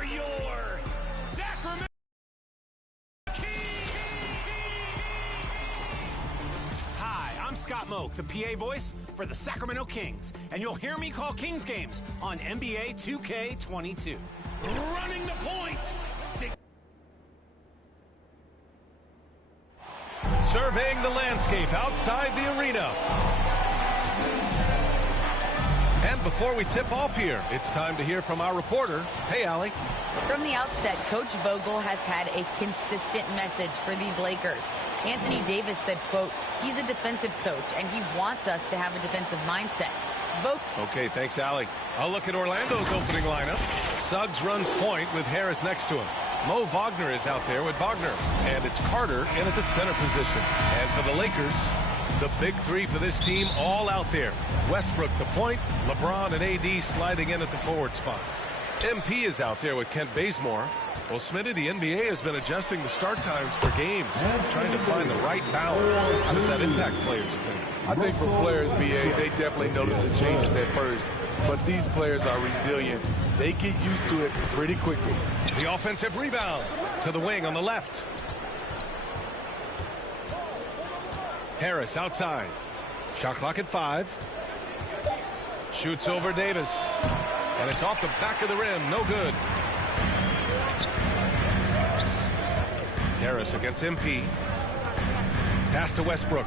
are your Sacramento Kings. Hi, I'm Scott Moak, the PA voice for the Sacramento Kings, and you'll hear me call Kings games on NBA 2K22. Running the point. Surveying the landscape outside the arena. And before we tip off here, it's time to hear from our reporter. Hey, Allie. From the outset, Coach Vogel has had a consistent message for these Lakers. Anthony Davis said, quote, he's a defensive coach, and he wants us to have a defensive mindset. Okay, thanks, Allie. I'll look at Orlando's opening lineup. Suggs runs point with Harris next to him. Mo Wagner is out there with Wagner. And it's Carter in at the center position. And for the Lakers, the big three for this team all out there. Westbrook the point, LeBron and AD sliding in at the forward spots. MP is out there with Kent Bazemore. Well, Smitty, the NBA has been adjusting the start times for games, trying to find the right balance. How does that impact players, you think? I think for players, BA, they definitely notice the changes at first. But these players are resilient. They get used to it pretty quickly. The offensive rebound to the wing on the left. Harris outside. Shot clock at 5. Shoots over Davis. And it's off the back of the rim. No good. Harris against MP. Pass to Westbrook.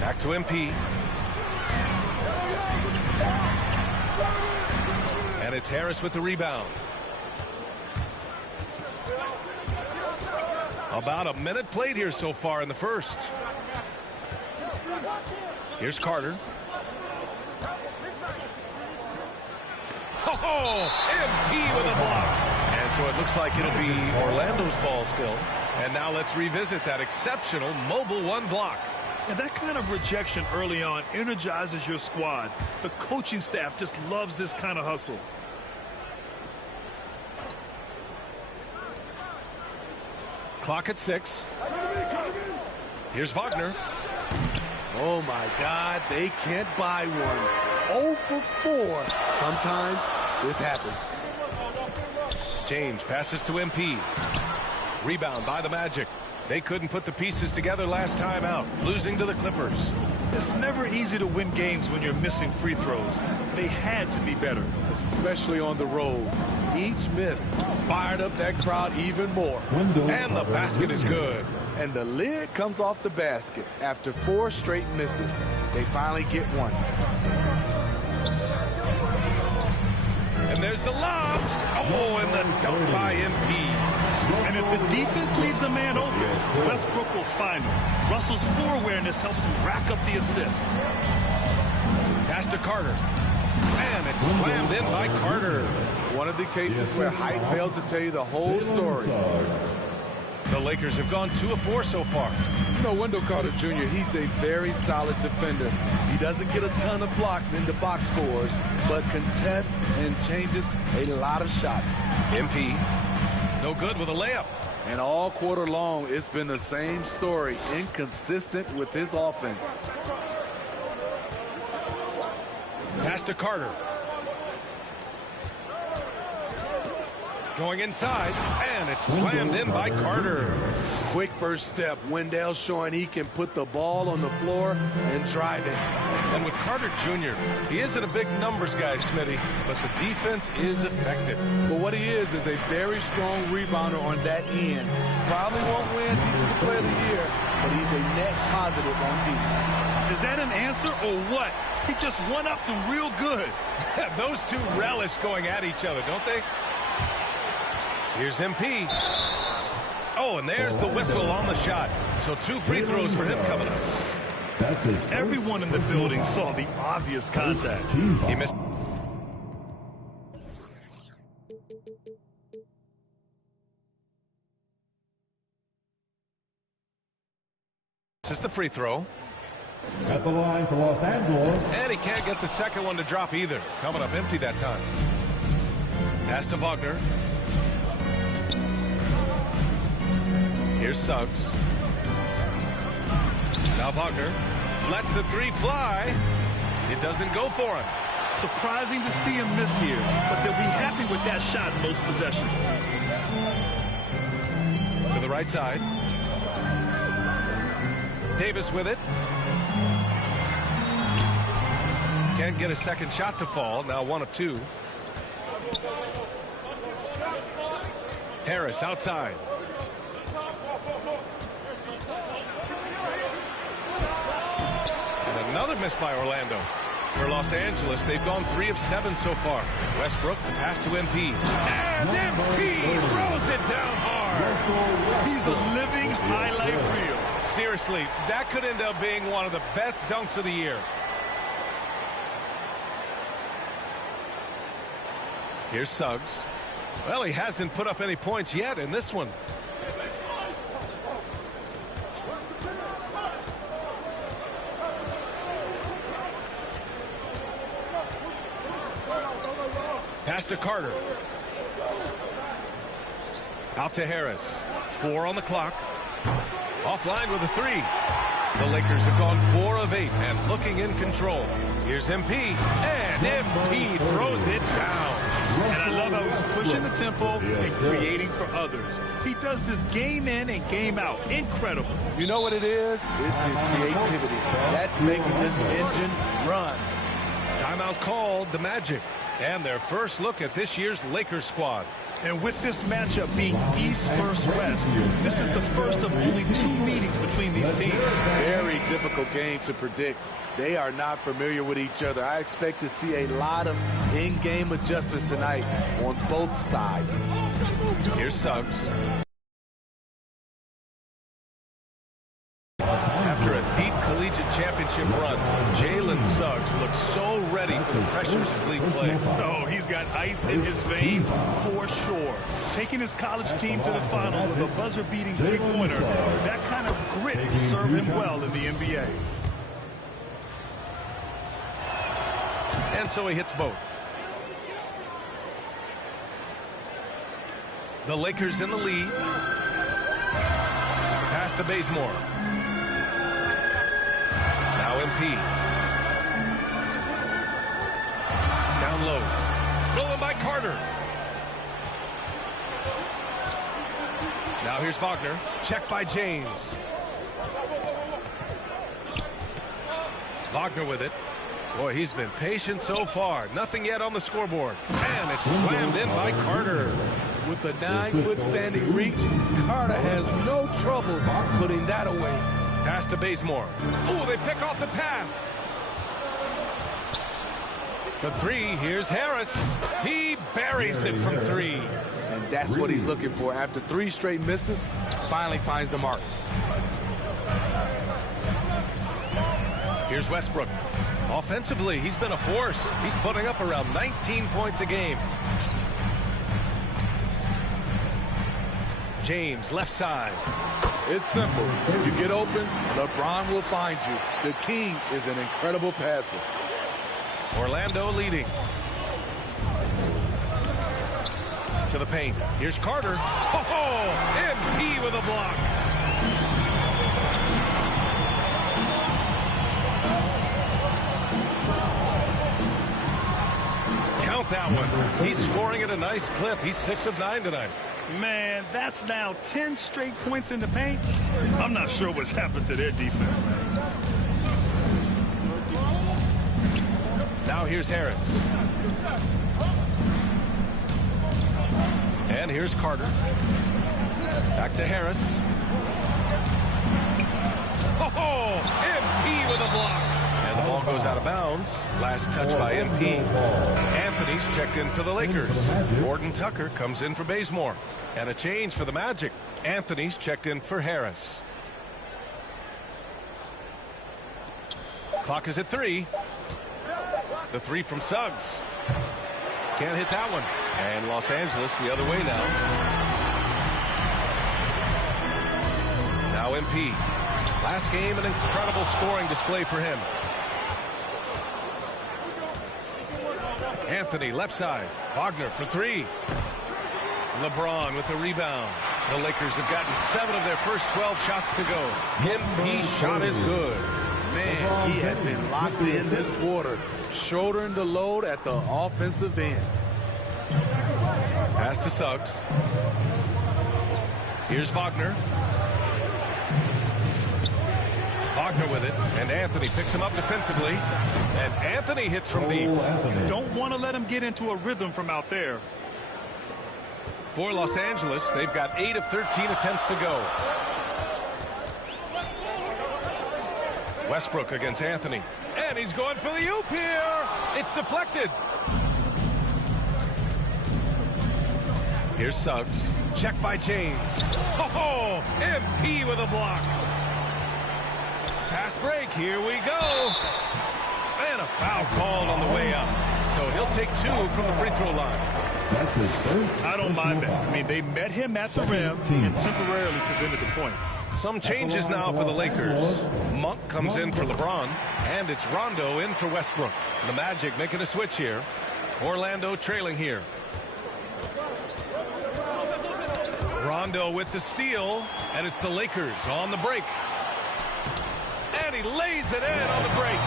Back to MP. And it's Harris with the rebound. About a minute played here so far in the first. Here's Carter. Oh, MP with a block. And so it looks like it'll be Orlando's ball still. And now let's revisit that exceptional mobile one block. And that kind of rejection early on energizes your squad. The coaching staff just loves this kind of hustle. Clock at 6. Here's Wagner. Oh, my God, they can't buy one. 0 for 4. Sometimes this happens. James passes to MP. Rebound by the Magic. They couldn't put the pieces together last time out, losing to the Clippers. It's never easy to win games when you're missing free throws. They had to be better. Especially on the road. Each miss fired up that crowd even more. And the basket is good. And the lid comes off the basket after 4 straight misses. They finally get one. And there's the lob. Oh, and the dunk by MP. And if the defense leaves a man open, Westbrook will find him. Russell's floor awareness helps him rack up the assist. Pass to Carter. And it's slammed in by Carter. One of the cases where height fails to tell you the whole story. The Lakers have gone 2 of 4 so far. You know, Wendell Carter Jr., he's a very solid defender. He doesn't get a ton of blocks in the box scores, but contests and changes a lot of shots. MP, no good with a layup. And all quarter long, it's been the same story, inconsistent with his offense. Pass to Carter. Going inside, and it's slammed in by Carter. Quick first step. Wendell showing he can put the ball on the floor and drive it. And with Carter Jr., he isn't a big numbers guy, Smitty, but the defense is effective. But what he is a very strong rebounder on that end. Probably won't win Defensive Player of the Year, but he's a net positive on defense. Is that an answer or what? He just one-upped him real good. Those two relish going at each other, don't they? Here's MP. Oh, and there's the whistle on the shot. So 2 free throws for him coming up. Everyone in the building saw the obvious contact. He missed. This is the free throw. At the line for Los Angeles. And he can't get the second one to drop either. Coming up empty that time. Pass to Wagner. Here's Suggs. Now Wagner. Lets the three fly. It doesn't go for him. Surprising to see him miss here, but they'll be happy with that shot in most possessions. To the right side. Davis with it. Can't get a second shot to fall. Now 1 of 2. Harris outside. And another miss by Orlando. For Los Angeles, they've gone 3 of 7 so far. Westbrook, the pass to MP. And MP throws it down hard. He's a living highlight reel. Seriously, that could end up being one of the best dunks of the year. Here's Suggs. Well, he hasn't put up any points yet in this one. Pass to Carter. Out to Harris. 4 on the clock. Offline with a 3. The Lakers have gone 4 of 8 and looking in control. Here's MP. And MP throws it down. And I love how he's pushing the tempo and creating for others. He does this game in and game out. Incredible. You know what it is? It's his creativity. That's making this engine run. Timeout called, the Magic. And their first look at this year's Lakers squad. And with this matchup being East versus West, this is the first of only 2 meetings between these teams. Very difficult game to predict. They are not familiar with each other. I expect to see a lot of in-game adjustments tonight on both sides. Here's Suggs. After a deep collegiate championship run, Jalen Suggs looks so ready for the pressures of league play. Oh, he's got ice in his veins for sure. Taking his college team to the finals with a buzzer-beating 3-pointer, that kind of grit will serve him well in the NBA. And so he hits both. The Lakers in the lead. Pass to Bazemore. Now MP. Down low. Stolen by Carter. Now here's Wagner. Checked by James. Wagner with it. Boy, he's been patient so far. Nothing yet on the scoreboard. And it's slammed in by Carter. With a 9-foot standing reach, Carter has no trouble putting that away. Pass to Bazemore. Oh, they pick off the pass. To 3, here's Harris. He buries it from 3. And that's what he's looking for. After 3 straight misses, finally finds the mark. Here's Westbrook. Offensively, he's been a force. He's putting up around 19 points a game. James, left side. It's simple. If you get open, LeBron will find you. The King is an incredible passer. Orlando leading. To the paint. Here's Carter. Oh, MP with a block. Count that one. He's scoring at a nice clip. He's 6 of 9 tonight. Man, that's now 10 straight points in the paint. I'm not sure what's happened to their defense. Now here's Harris. And here's Carter. Back to Harris. Oh, MP with a block. And the ball goes out of bounds. Last touch by MP. Anthony's checked in for the Lakers. Gordon Tucker comes in for Bazemore. And a change for the Magic. Anthony's checked in for Harris. Clock is at 3. The 3 from Suggs. Can't hit that one. And Los Angeles the other way now. Now MP. Last game, an incredible scoring display for him. Anthony, left side. Wagner for 3. LeBron with the rebound. The Lakers have gotten 7 of their first 12 shots to go. MP shot is good. Man, he has been locked in this quarter, shouldering the load at the offensive end. Pass to Suggs. Here's Wagner. Wagner with it, and Anthony picks him up defensively. And Anthony hits from deep. Don't want to let him get into a rhythm from out there. For Los Angeles, they've got 8 of 13 attempts to go. Westbrook against Anthony. And he's going for the oop here. It's deflected. Here's Suggs. Check by James. Oh, MP with a block. Fast break. Here we go. And a foul called on the way up. So he'll take 2 from the free throw line. That's his first. I don't mind that. I mean, they met him at the rim and temporarily prevented the points. Some changes now for the Lakers. Monk comes in for LeBron, and it's Rondo in for Westbrook. The Magic making a switch here. Orlando trailing here. Rondo with the steal, and it's the Lakers on the break. And he lays it in on the break.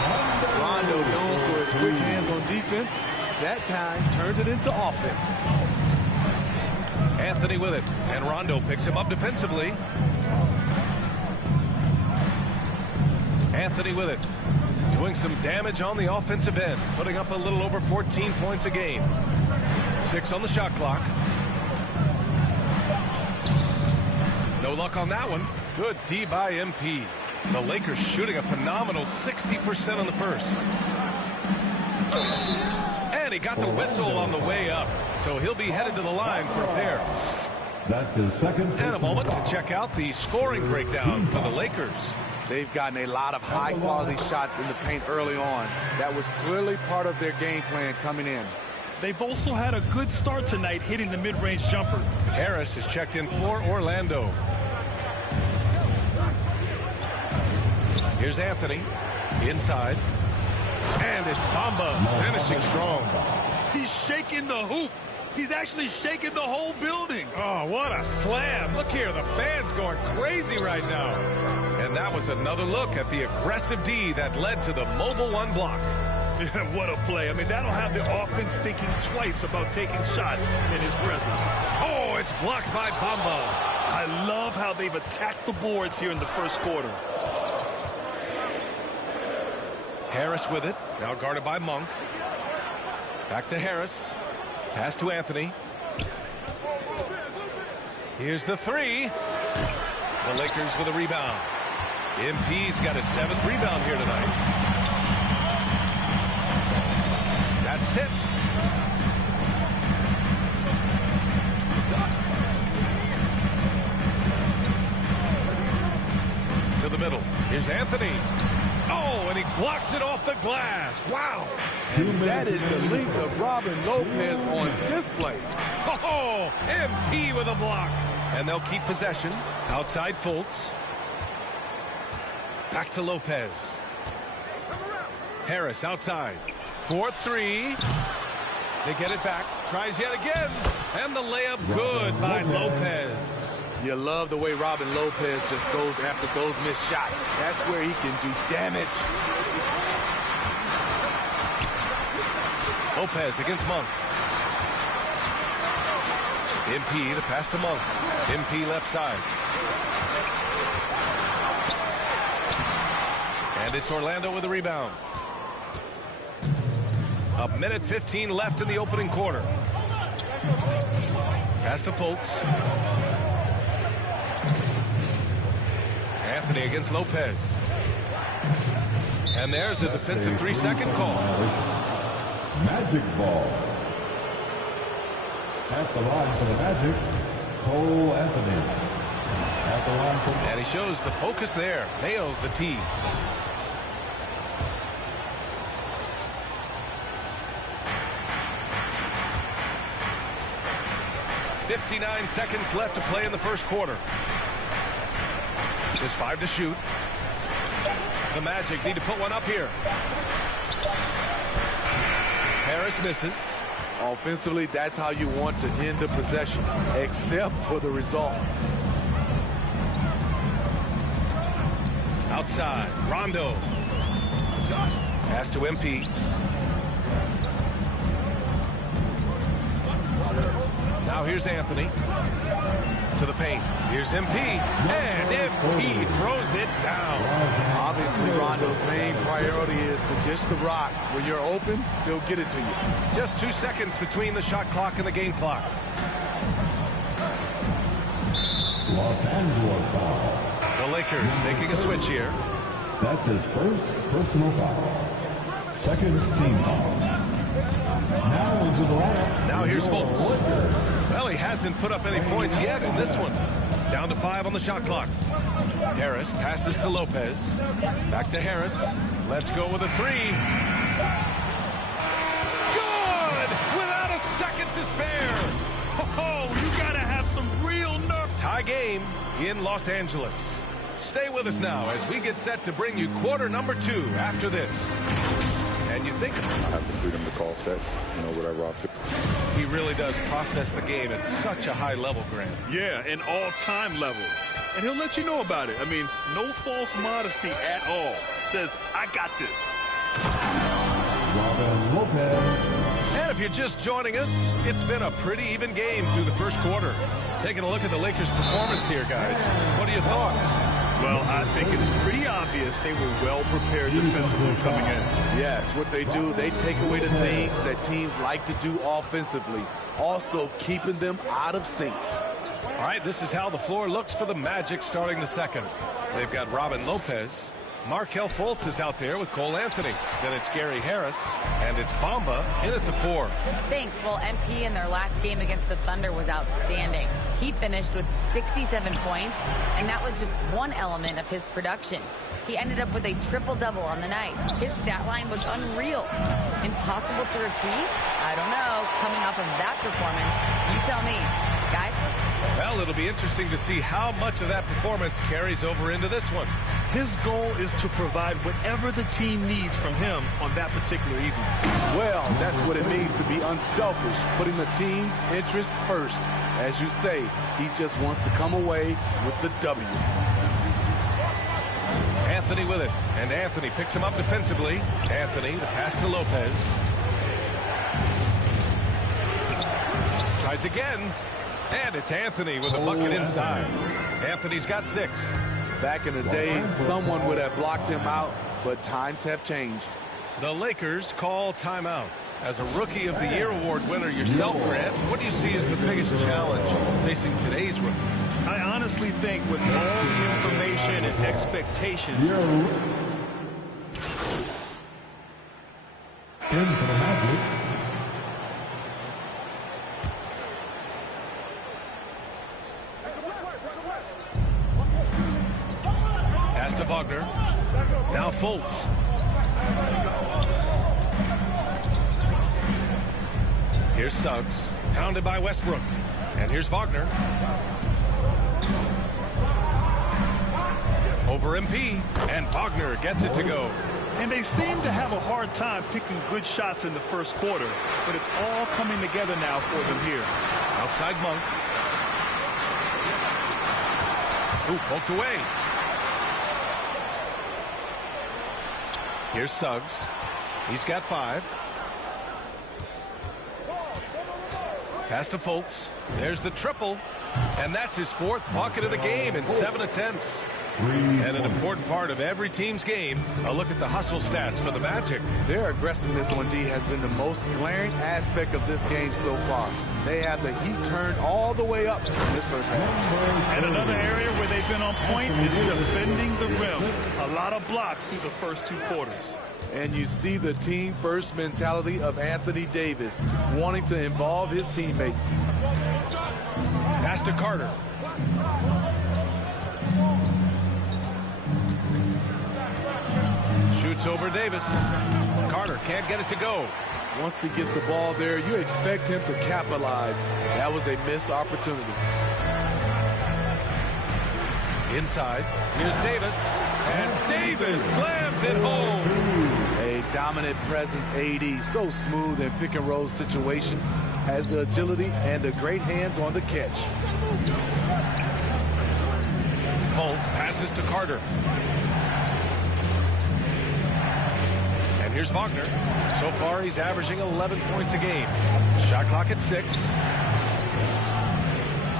Rondo, known for his quick hands on defense, that time turned it into offense. Anthony with it, and Rondo picks him up defensively. Anthony with it, doing some damage on the offensive end, putting up a little over 14 points a game. 6 on the shot clock. No luck on that one. Good D by MP. The Lakers shooting a phenomenal 60% on the first. And he got the whistle on the way up, so he'll be headed to the line for a pair. That's his second. And a moment to check out the scoring breakdown for the Lakers. They've gotten a lot of high-quality shots in the paint early on. That was clearly part of their game plan coming in. They've also had a good start tonight hitting the mid-range jumper. Harris is checked in for Orlando. Here's Anthony inside. And it's Bamba finishing strong. He's shaking the hoop. He's actually shaking the whole building. Oh, what a slam. Look here, the fans going crazy right now. And that was another look at the aggressive D that led to the mobile 1 block. What a play. I mean, that'll have the offense thinking twice about taking shots in his presence. Oh, it's blocked by Bamba. I love how they've attacked the boards here in the first quarter. Harris with it, now guarded by Monk. Back to Harris. Pass to Anthony. Here's the 3. The Lakers with a rebound. MP's got his 7th rebound here tonight. That's tipped. To the middle. Here's Anthony. Oh, and he blocks it off the glass. Wow. And that is the length of Robin Lopez on display. Oh, MP with a block. And they'll keep possession. Outside Fultz. Back to Lopez. Harris outside. 4-3. They get it back. Tries yet again. And the layup good by Lopez. You love the way Robin Lopez just goes after those missed shots. That's where he can do damage. Lopez against Monk. MP, the pass to Monk. MP left side. And it's Orlando with the rebound. A minute 15 left in the opening quarter. Pass to Fultz. Anthony against Lopez. And there's a defensive 3-second call. Magic ball. At the line for the Magic, Cole Anthony. At the line for... And he shows the focus there. Nails the tee. .59 seconds left to play in the first quarter. Just 5 to shoot. The Magic need to put one up here. Harris misses. Offensively, that's how you want to end the possession, except for the result. Outside, Rondo. Pass to MP. Now here's Anthony. To the paint. Here's MP. And MP throws it down. Obviously, Rondo's main priority is to dish the rock. When you're open, he'll get it to you. Just 2 seconds between the shot clock and the game clock. Los Angeles foul. The Lakers making a switch here. That's his first personal foul. Second team foul. Now into the lineup. Now here's Fultz. Well, he hasn't put up any points yet in this one. Down to 5 on the shot clock. Harris passes to Lopez. Back to Harris. Let's go with a 3. Good! Without a second to spare. Oh, you gotta have some real nerve. Tie game in Los Angeles. Stay with us now as we get set to bring you quarter number 2 after this. And you think I have the freedom to call sets, whatever I feel. he really does process the game at such a high level, Grant. Yeah, an all-time level. And he'll let you know about it. I mean, no false modesty at all. Says, I got this. Robin Lopez. And if you're just joining us, it's been a pretty even game through the first quarter. Taking a look at the Lakers' performance here, guys. What are your thoughts? Well, I think it's pretty obvious they were well prepared defensively coming in. Yes, what they do, they take away the things that teams like to do offensively, also keeping them out of sync. All right, this is how the floor looks for the Magic starting the second. They've got Robin Lopez. Markelle Fultz is out there with Cole Anthony. Then it's Gary Harris, and it's Bamba in at the 4. Thanks. Well, MP in their last game against the Thunder was outstanding. He finished with 67 points, and that was just one element of his production. He ended up with a triple-double on the night. His stat line was unreal. Impossible to repeat? I don't know. Coming off of that performance, you tell me. Guys? Well, it'll be interesting to see how much of that performance carries over into this one. His goal is to provide whatever the team needs from him on that particular evening. Well, that's what it means to be unselfish, putting the team's interests first. As you say, he just wants to come away with the W. Anthony with it, and Anthony picks him up defensively. Anthony, the pass to Lopez. Tries again, and it's Anthony with a bucket inside. Anthony's got 6. Back in the day, someone would have blocked him out, but times have changed. The Lakers call timeout. As a Rookie of the Year award winner yourself, Grant, what do you see as the biggest challenge facing today's rookies? I honestly think with all the information and expectations, In for the Magic. Pass to Wagner. Now Fultz. Here's Suggs. Pounded by Westbrook. And here's Wagner. Over MP. And Wagner gets it to go. and they seem to have a hard time picking good shots in the first quarter, but it's all coming together now for them here. Outside Monk. Ooh, poked away. Here's Suggs. He's got 5. Pass to Fultz. There's the triple. And that's his 4th bucket of the game in 7 attempts. And an important part of every team's game, a look at the hustle stats for the Magic. Their aggressiveness on D has been the most glaring aspect of this game so far. They have the heat turned all the way up in this first half. And another area where they've been on point is defending the rim. A lot of blocks through the first 2 quarters. And you see the team-first mentality of Anthony Davis, wanting to involve his teammates. Pass to Carter. Shoots over Davis. Carter can't get it to go. Once he gets the ball there, you expect him to capitalize. That was a missed opportunity. Inside, here's Davis. And Davis slams it home. A dominant presence, AD, so smooth in pick-and-roll situations. Has the agility and the great hands on the catch. Fultz passes to Carter. Here's Wagner. So far, he's averaging 11 points a game. Shot clock at 6.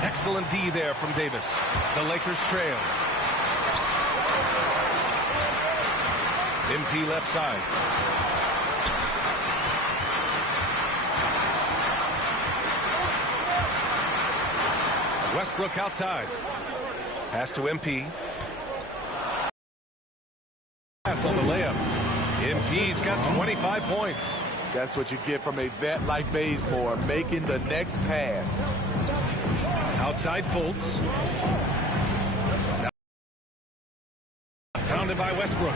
Excellent D there from Davis. The Lakers trail. MP left side. Westbrook outside. Pass to MP. Pass on the layup. MP's got 25 points. That's what you get from a vet like Bazemore, making the next pass. Outside Fultz. Pounded by Westbrook.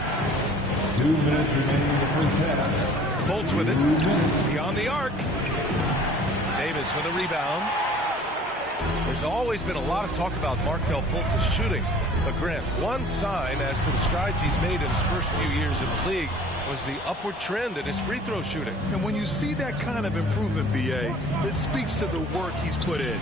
2 minutes remaining in the first half. Fultz with it. Beyond the arc. Davis with a rebound. There's always been a lot of talk about Markelle Fultz's shooting. But Grant, one sign as to the strides he's made in his first few years in the league was the upward trend in his free throw shooting. And when you see that kind of improvement, B.A., it speaks to the work he's put in.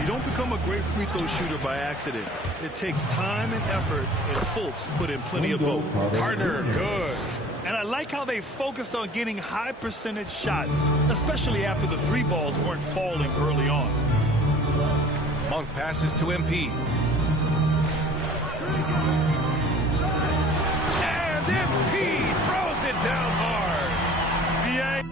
You don't become a great free throw shooter by accident. It takes time and effort, and Fultz put in plenty of both. Carter, good. And I like how they focused on getting high percentage shots, especially after the three balls weren't falling early on. Monk passes to MP. And MP throws it down hard. B.A.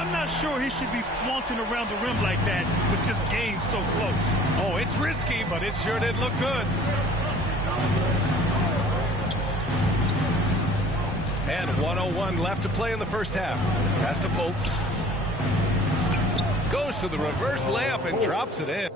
I'm not sure he should be flaunting around the rim like that with this game so close. Oh, it's risky, but it sure did look good. And 1:01 left to play in the first half. Pass to Fultz. Goes to the reverse layup and drops it in.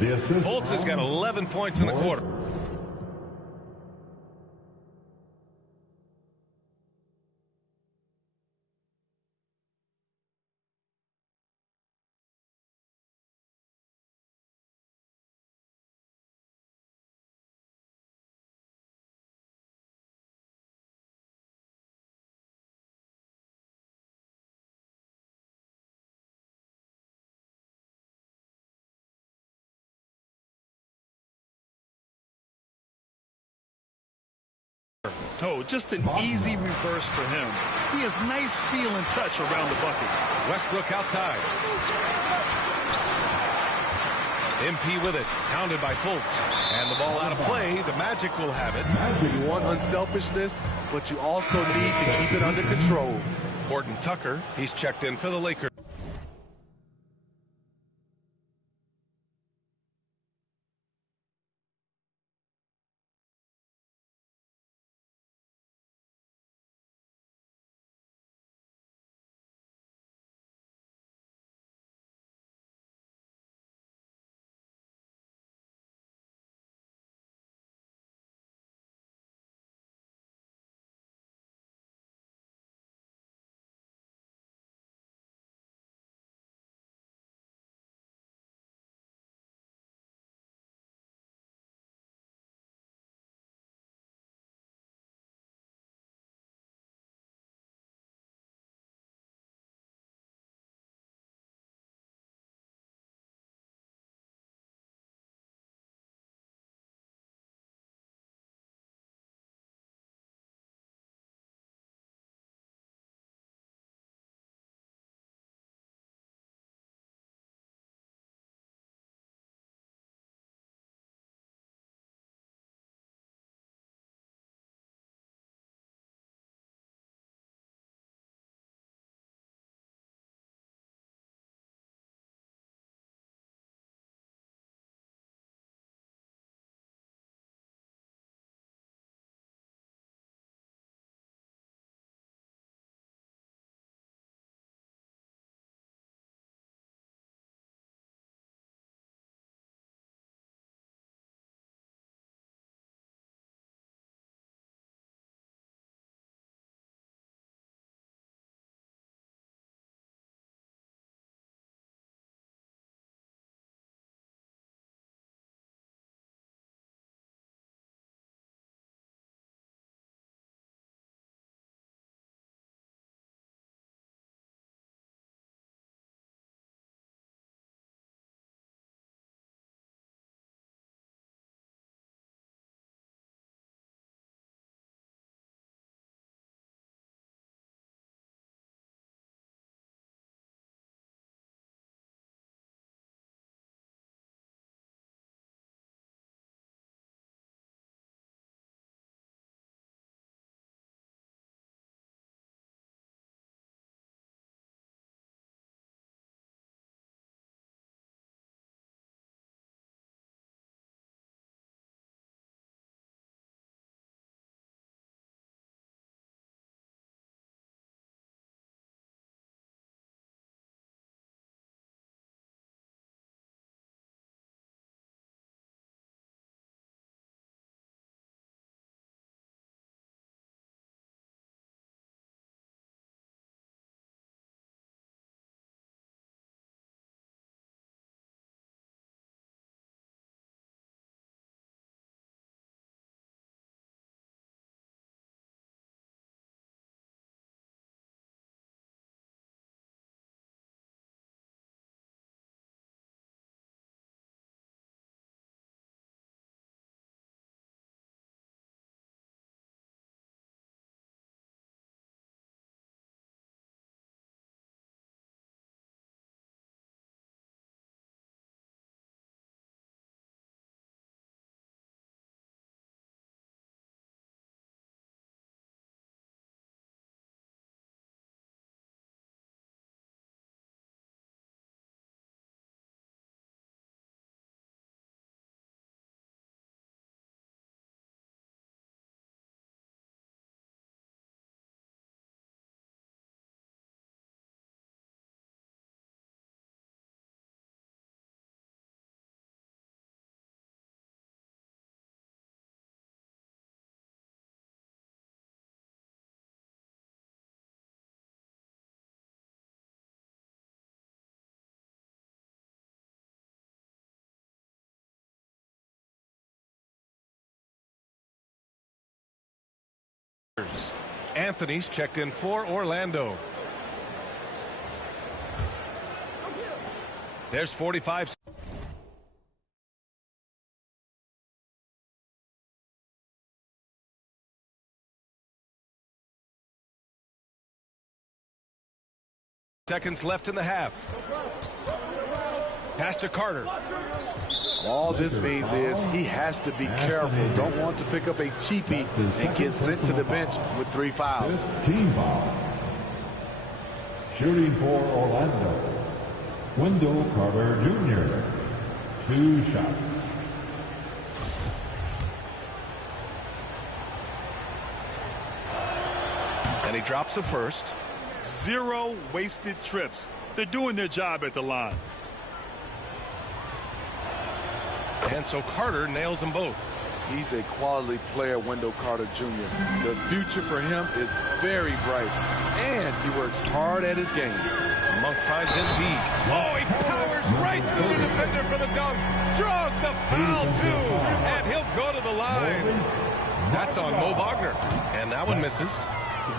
The assist. Fultz has got 11 points in the quarter. Oh, just an easy reverse for him. He has nice feel and touch around the bucket. Westbrook outside. MP with it, pounded by Fultz. And the ball out of play. The Magic will have it. You want unselfishness, but you also need to keep it under control. Horton Tucker, he's checked in for the Lakers. Anthony's checked in for Orlando. There's 45. Seconds left in the half. Pass to Carter. All this means is he has to be careful. Don't want to pick up a cheapie and get sent to the bench with 3 fouls. Team foul. Shooting for Orlando, Wendell Carter Jr. 2 shots. And he drops the first. 0 wasted trips. They're doing their job at the line. And so Carter nails them both. He's a quality player, Wendell Carter Jr. The future for him is very bright, and he works hard at his game. Monk finds Embiid. Oh, he powers right through the defender for the dunk. Draws the foul, too. And he'll go to the line. That's on Mo Wagner. And that one misses.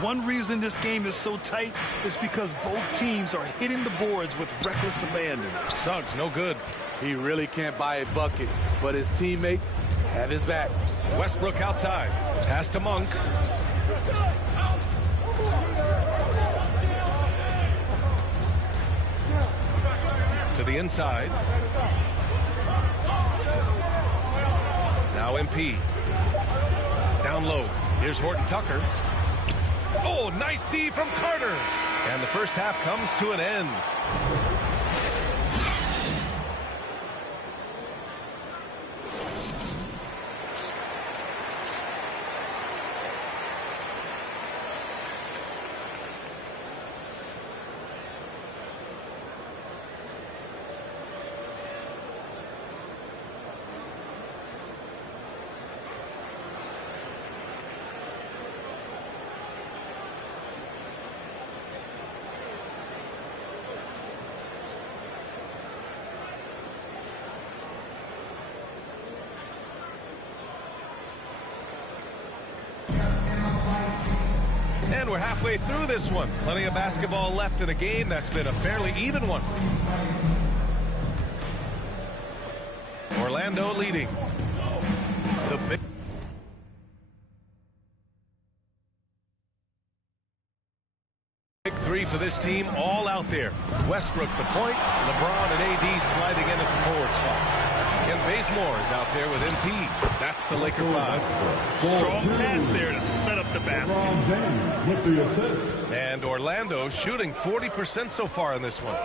One reason this game is so tight is because both teams are hitting the boards with reckless abandon. Suggs, no good. He really can't buy a bucket, but his teammates have his back. Westbrook outside. Pass to Monk. To the inside. Now MP. Down low. Here's Horton Tucker. Oh, nice D from Carter. And the first half comes to an end. And we're halfway through this one. Plenty of basketball left in a game that's been a fairly even one. Orlando leading. The big three for this team, all out there. Westbrook the point, LeBron and AD sliding in at the forward spots. Ken Bazemore is out there with MP. That's the Laker 5. Strong pass there to set up the basket. With the assist. And Orlando shooting 40% so far in this one.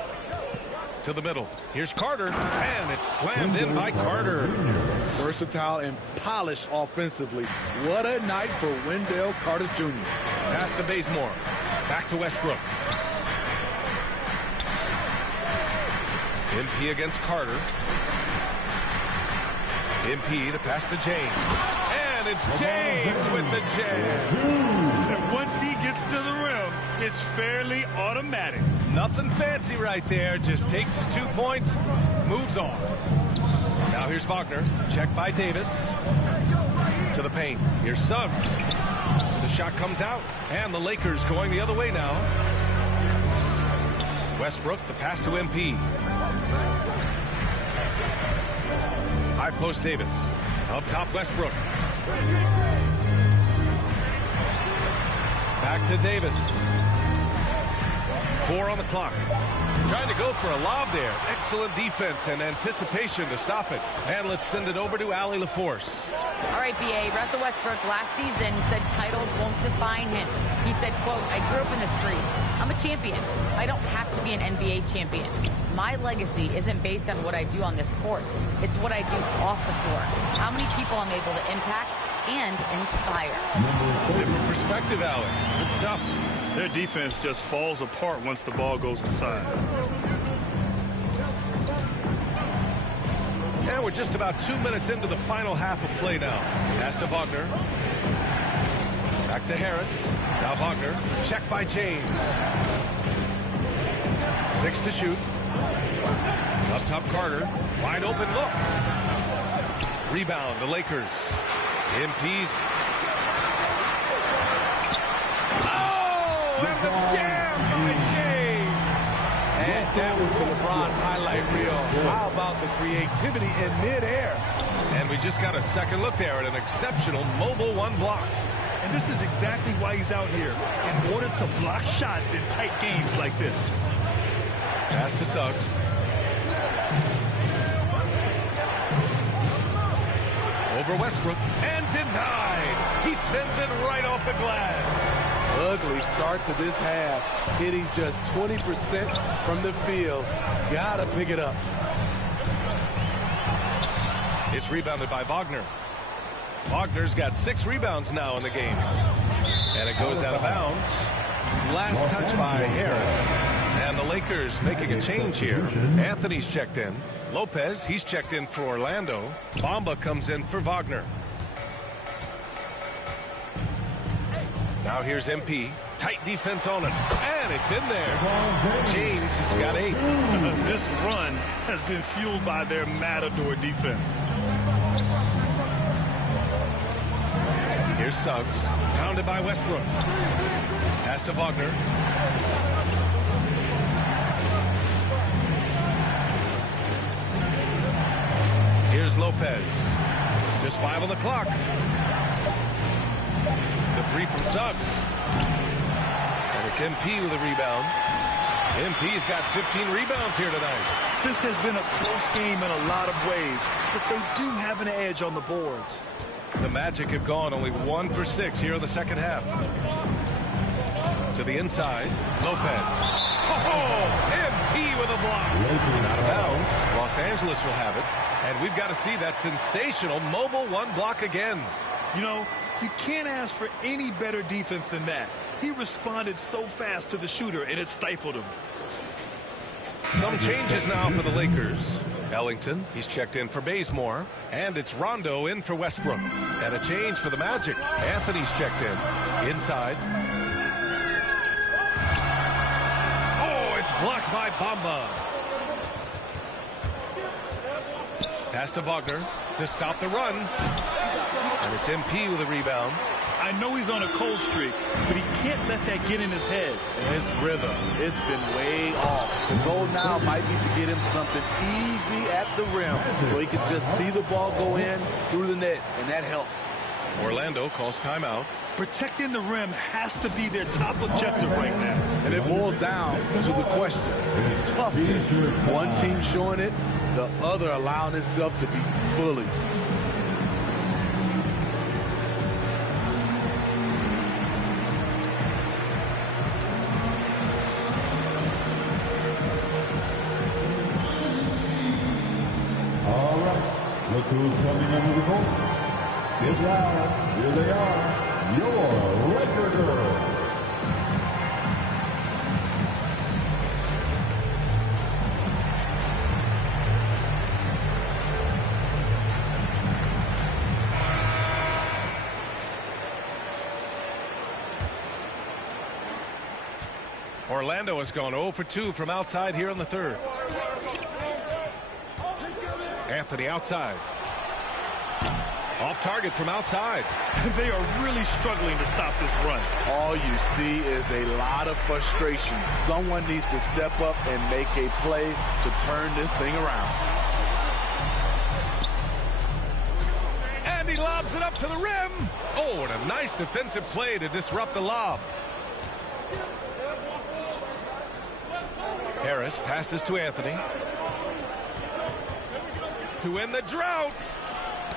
To the middle. Here's Carter, and it's slammed in by Carter. Versatile and polished offensively. What a night for Wendell Carter Jr. Pass to Bazemore. Back to Westbrook. MP against Carter. MP, the pass to James. And it's James with the jam. And once he gets to the rim, it's fairly automatic. Nothing fancy right there. Just takes his 2 points, moves on. Now here's Wagner. Checked by Davis. To the paint. Here's Suggs. The shot comes out, and the Lakers going the other way now. Westbrook, the pass to MP. High post Davis. Up top Westbrook. Back to Davis. 4 on the clock. Trying to go for a lob there. Excellent defense and anticipation to stop it. And let's send it over to Allie LaForce. All right, BA, Russell Westbrook last season said titles won't define him. He said, quote, I grew up in the streets. I'm a champion. I don't have to be an NBA champion. My legacy isn't based on what I do on this court. It's what I do off the floor. How many people I'm able to impact and inspire. Different perspective, Allie. Good stuff. Their defense just falls apart once the ball goes inside. And we're just about 2 minutes into the final half of play now. Pass to Wagner. Back to Harris. Now Wagner. Checked by James. 6 to shoot. Up top Carter. Wide open look. Rebound the Lakers. MP's. the jam by James. Add that one to LeBron's highlight reel. How about the creativity in midair? And we just got a second look there at an exceptional mobile one block. And this is exactly why he's out here, in order to block shots in tight games like this. Pass to Suggs. Over Westbrook, and denied. He sends it right off the glass. Ugly start to this half. Hitting just 20% from the field. Gotta pick it up. It's rebounded by Wagner. Wagner's got 6 rebounds now in the game. And it goes out of bounds. Last touch by Harris. And the Lakers making a change here. Anthony's checked in. Lopez, he's checked in for Orlando. Bamba comes in for Wagner. Now here's MP. Tight defense on it. And it's in there. James has got 8. This run has been fueled by their matador defense. Here's Suggs. Pounded by Westbrook. Pass to Wagner. Here's Lopez. Just 5 on the clock. The 3 from Suggs. And it's MP with a rebound. MP's got 15 rebounds here tonight. This has been a close game in a lot of ways, but they do have an edge on the boards. The Magic have gone only 1 for 6 here in the second half. To the inside, Lopez. Oh, MP with a block. Out of bounds. Los Angeles will have it. And we've got to see that sensational mobile one block again. You know, you can't ask for any better defense than that. He responded so fast to the shooter, and it stifled him. Some changes now for the Lakers. Ellington, he's checked in for Bazemore. And it's Rondo in for Westbrook. And a change for the Magic. Anthony's checked in. Inside. Oh, it's blocked by Bamba. Pass to Wagner to stop the run. And it's MP with a rebound. I know he's on a cold streak, but he can't let that get in his head. And his rhythm, it's been way off. The goal now might be to get him something easy at the rim so he can just see the ball go in through the net, and that helps. Orlando calls timeout. Protecting the rim has to be their top objective right now. And it boils down to the question. Toughness. One team showing it, the other allowing itself to be bullied. All right, look who's coming into the court. Get loud, here they are, your Laker girls. Orlando has gone 0 for 2 from outside here in the third. Anthony outside. Off target from outside. They are really struggling to stop this run. All you see is a lot of frustration. Someone needs to step up and make a play to turn this thing around. And he lobs it up to the rim. Oh, and a nice defensive play to disrupt the lob. Harris passes to Anthony. To win the drought.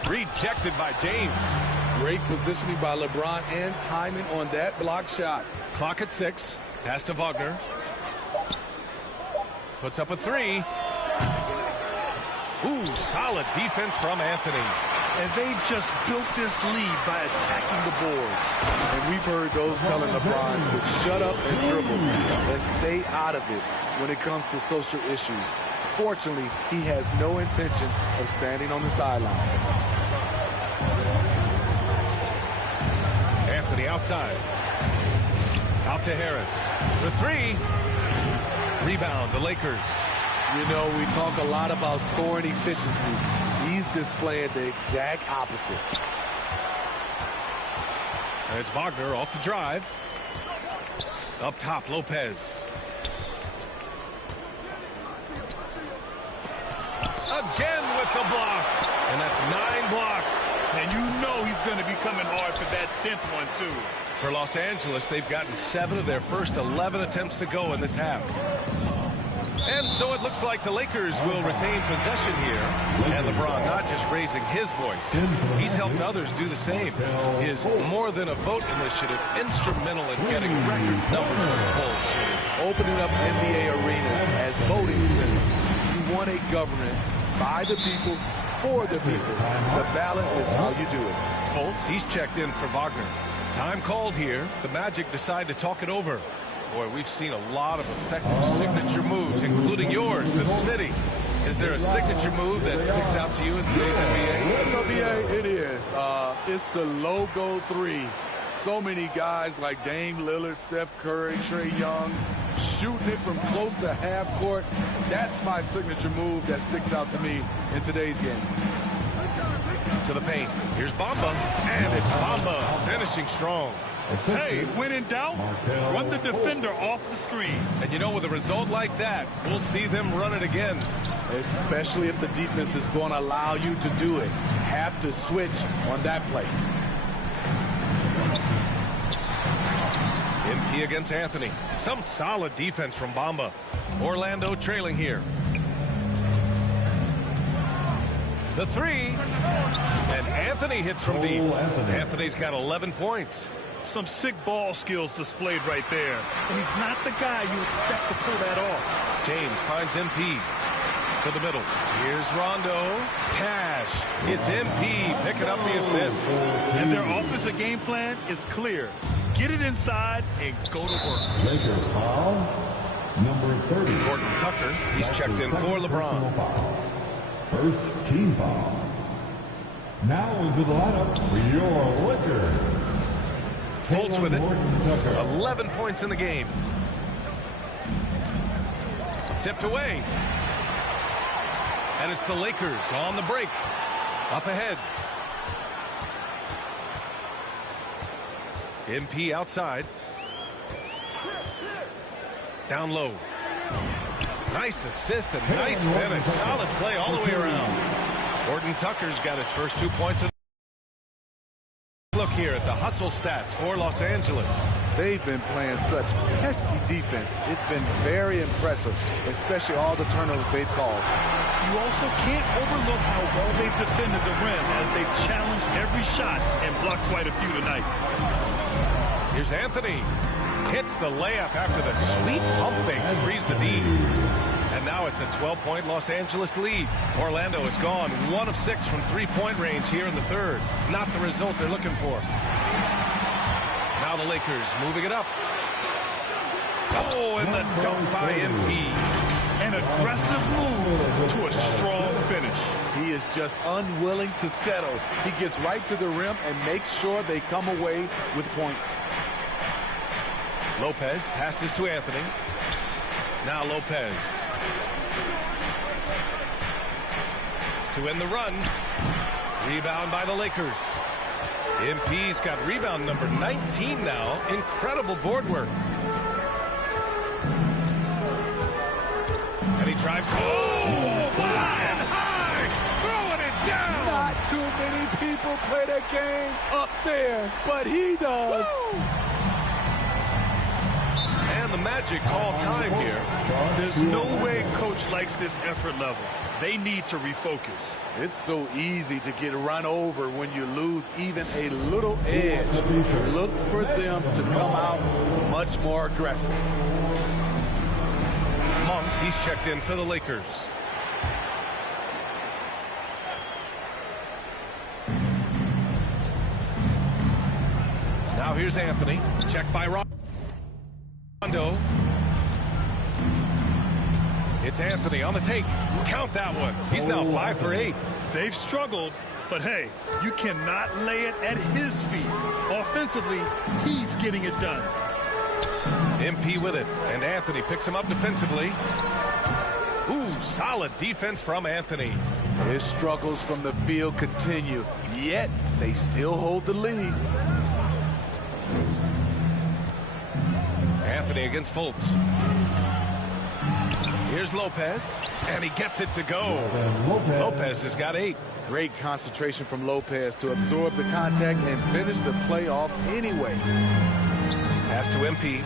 Rejected by James. Great positioning by LeBron and timing on that block shot. Clock at 6. Pass to Wagner. Puts up a 3. Ooh, solid defense from Anthony. And they've just built this lead by attacking the boards. And we've heard those telling LeBron to shut up and dribble and stay out of it when it comes to social issues. Fortunately, he has no intention of standing on the sidelines. Anthony outside. Out to Harris. For 3. Rebound, the Lakers. You know, we talk a lot about scoring efficiency. He's displaying the exact opposite. And it's Wagner off the drive. Up top, Lopez. Again with the block. And that's 9 blocks. And you know he's going to be coming hard for that 10th one, too. For Los Angeles, they've gotten 7 of their first 11 attempts to go in this half. And so it looks like the Lakers will retain possession here. And LeBron not just raising his voice. He's helped others do the same. His More Than a Vote initiative instrumental in getting record numbers to the polls. Opening up NBA arenas as voting centers. You want a government by the people, for the people. The ballot is how you do it. Fultz, he's checked in for Wagner. Time called here. The Magic decide to talk it over. Boy, we've seen a lot of effective signature moves, including yours, the Smitty. Is there a signature move that sticks out to you in today's NBA? It is. It's the logo 3. So many guys like Dame Lillard, Steph Curry, Trae Young, shooting it from close to half court. That's my signature move that sticks out to me in today's game. To the paint. Here's Bamba, and it's Bamba finishing strong. Hey, when in doubt, run the defender off the screen. And you know, with a result like that, we'll see them run it again. Especially if the defense is going to allow you to do it. Have to switch on that play. MP against Anthony. Some solid defense from Bamba. Orlando trailing here. The 3. And Anthony hits from deep. Anthony's got 11 points. Some sick ball skills displayed right there. And he's not the guy you expect to pull that off. James finds MP. To the middle. Here's Rondo. Cash. It's MP picking up the assist. And their offensive game plan is clear. Get it inside and go to work. Lakers foul number 30. Gordon Tucker. He's checked in for LeBron. First team foul. Now into the lineup for your Lakers. Fultz with it. 11 points in the game. Tipped away. And it's the Lakers on the break. Up ahead. MP outside. Down low. Nice assist and nice finish. Solid play all the way around. Gordon Tucker's got his first 2 points. Look here at the hustle stats for Los Angeles. They've been playing such pesky defense. It's been very impressive, especially all the turnovers they've caused. You also can't overlook how well they've defended the rim as they've challenged every shot and blocked quite a few tonight. Here's Anthony. Hits the layup after the sweet pump fake to freeze the D. And now it's a 12-point Los Angeles lead. Orlando has gone 1 of 6 from three-point range here in the third. Not the result they're looking for. Now the Lakers moving it up. Oh, and the dunk by MP. An aggressive move to a strong finish. He is just unwilling to settle. He gets right to the rim and makes sure they come away with points. Lopez passes to Anthony. Now Lopez. To end the run. Rebound by the Lakers. MP's got rebound number 19 now. Incredible board work. And he drives. Oh, flying high. Throwing it down. Not too many people play that game up there, but he does. Woo! And the Magic call time here. There's no way coach likes this effort level. They need to refocus. It's so easy to get run over when you lose even a little edge. Look for them to come out much more aggressive. Monk, he's checked in for the Lakers. Now here's Anthony. Checked by Rondo. It's Anthony on the take. Count that one. He's now 5 for 8. They've struggled, but hey, you cannot lay it at his feet. Offensively, he's getting it done. MP with it, and Anthony picks him up defensively. Ooh, solid defense from Anthony. His struggles from the field continue, yet they still hold the lead. Anthony against Fultz. Here's Lopez, and he gets it to go. Lopez has got 8. Great concentration from Lopez to absorb the contact and finish the play off anyway. Pass to MP.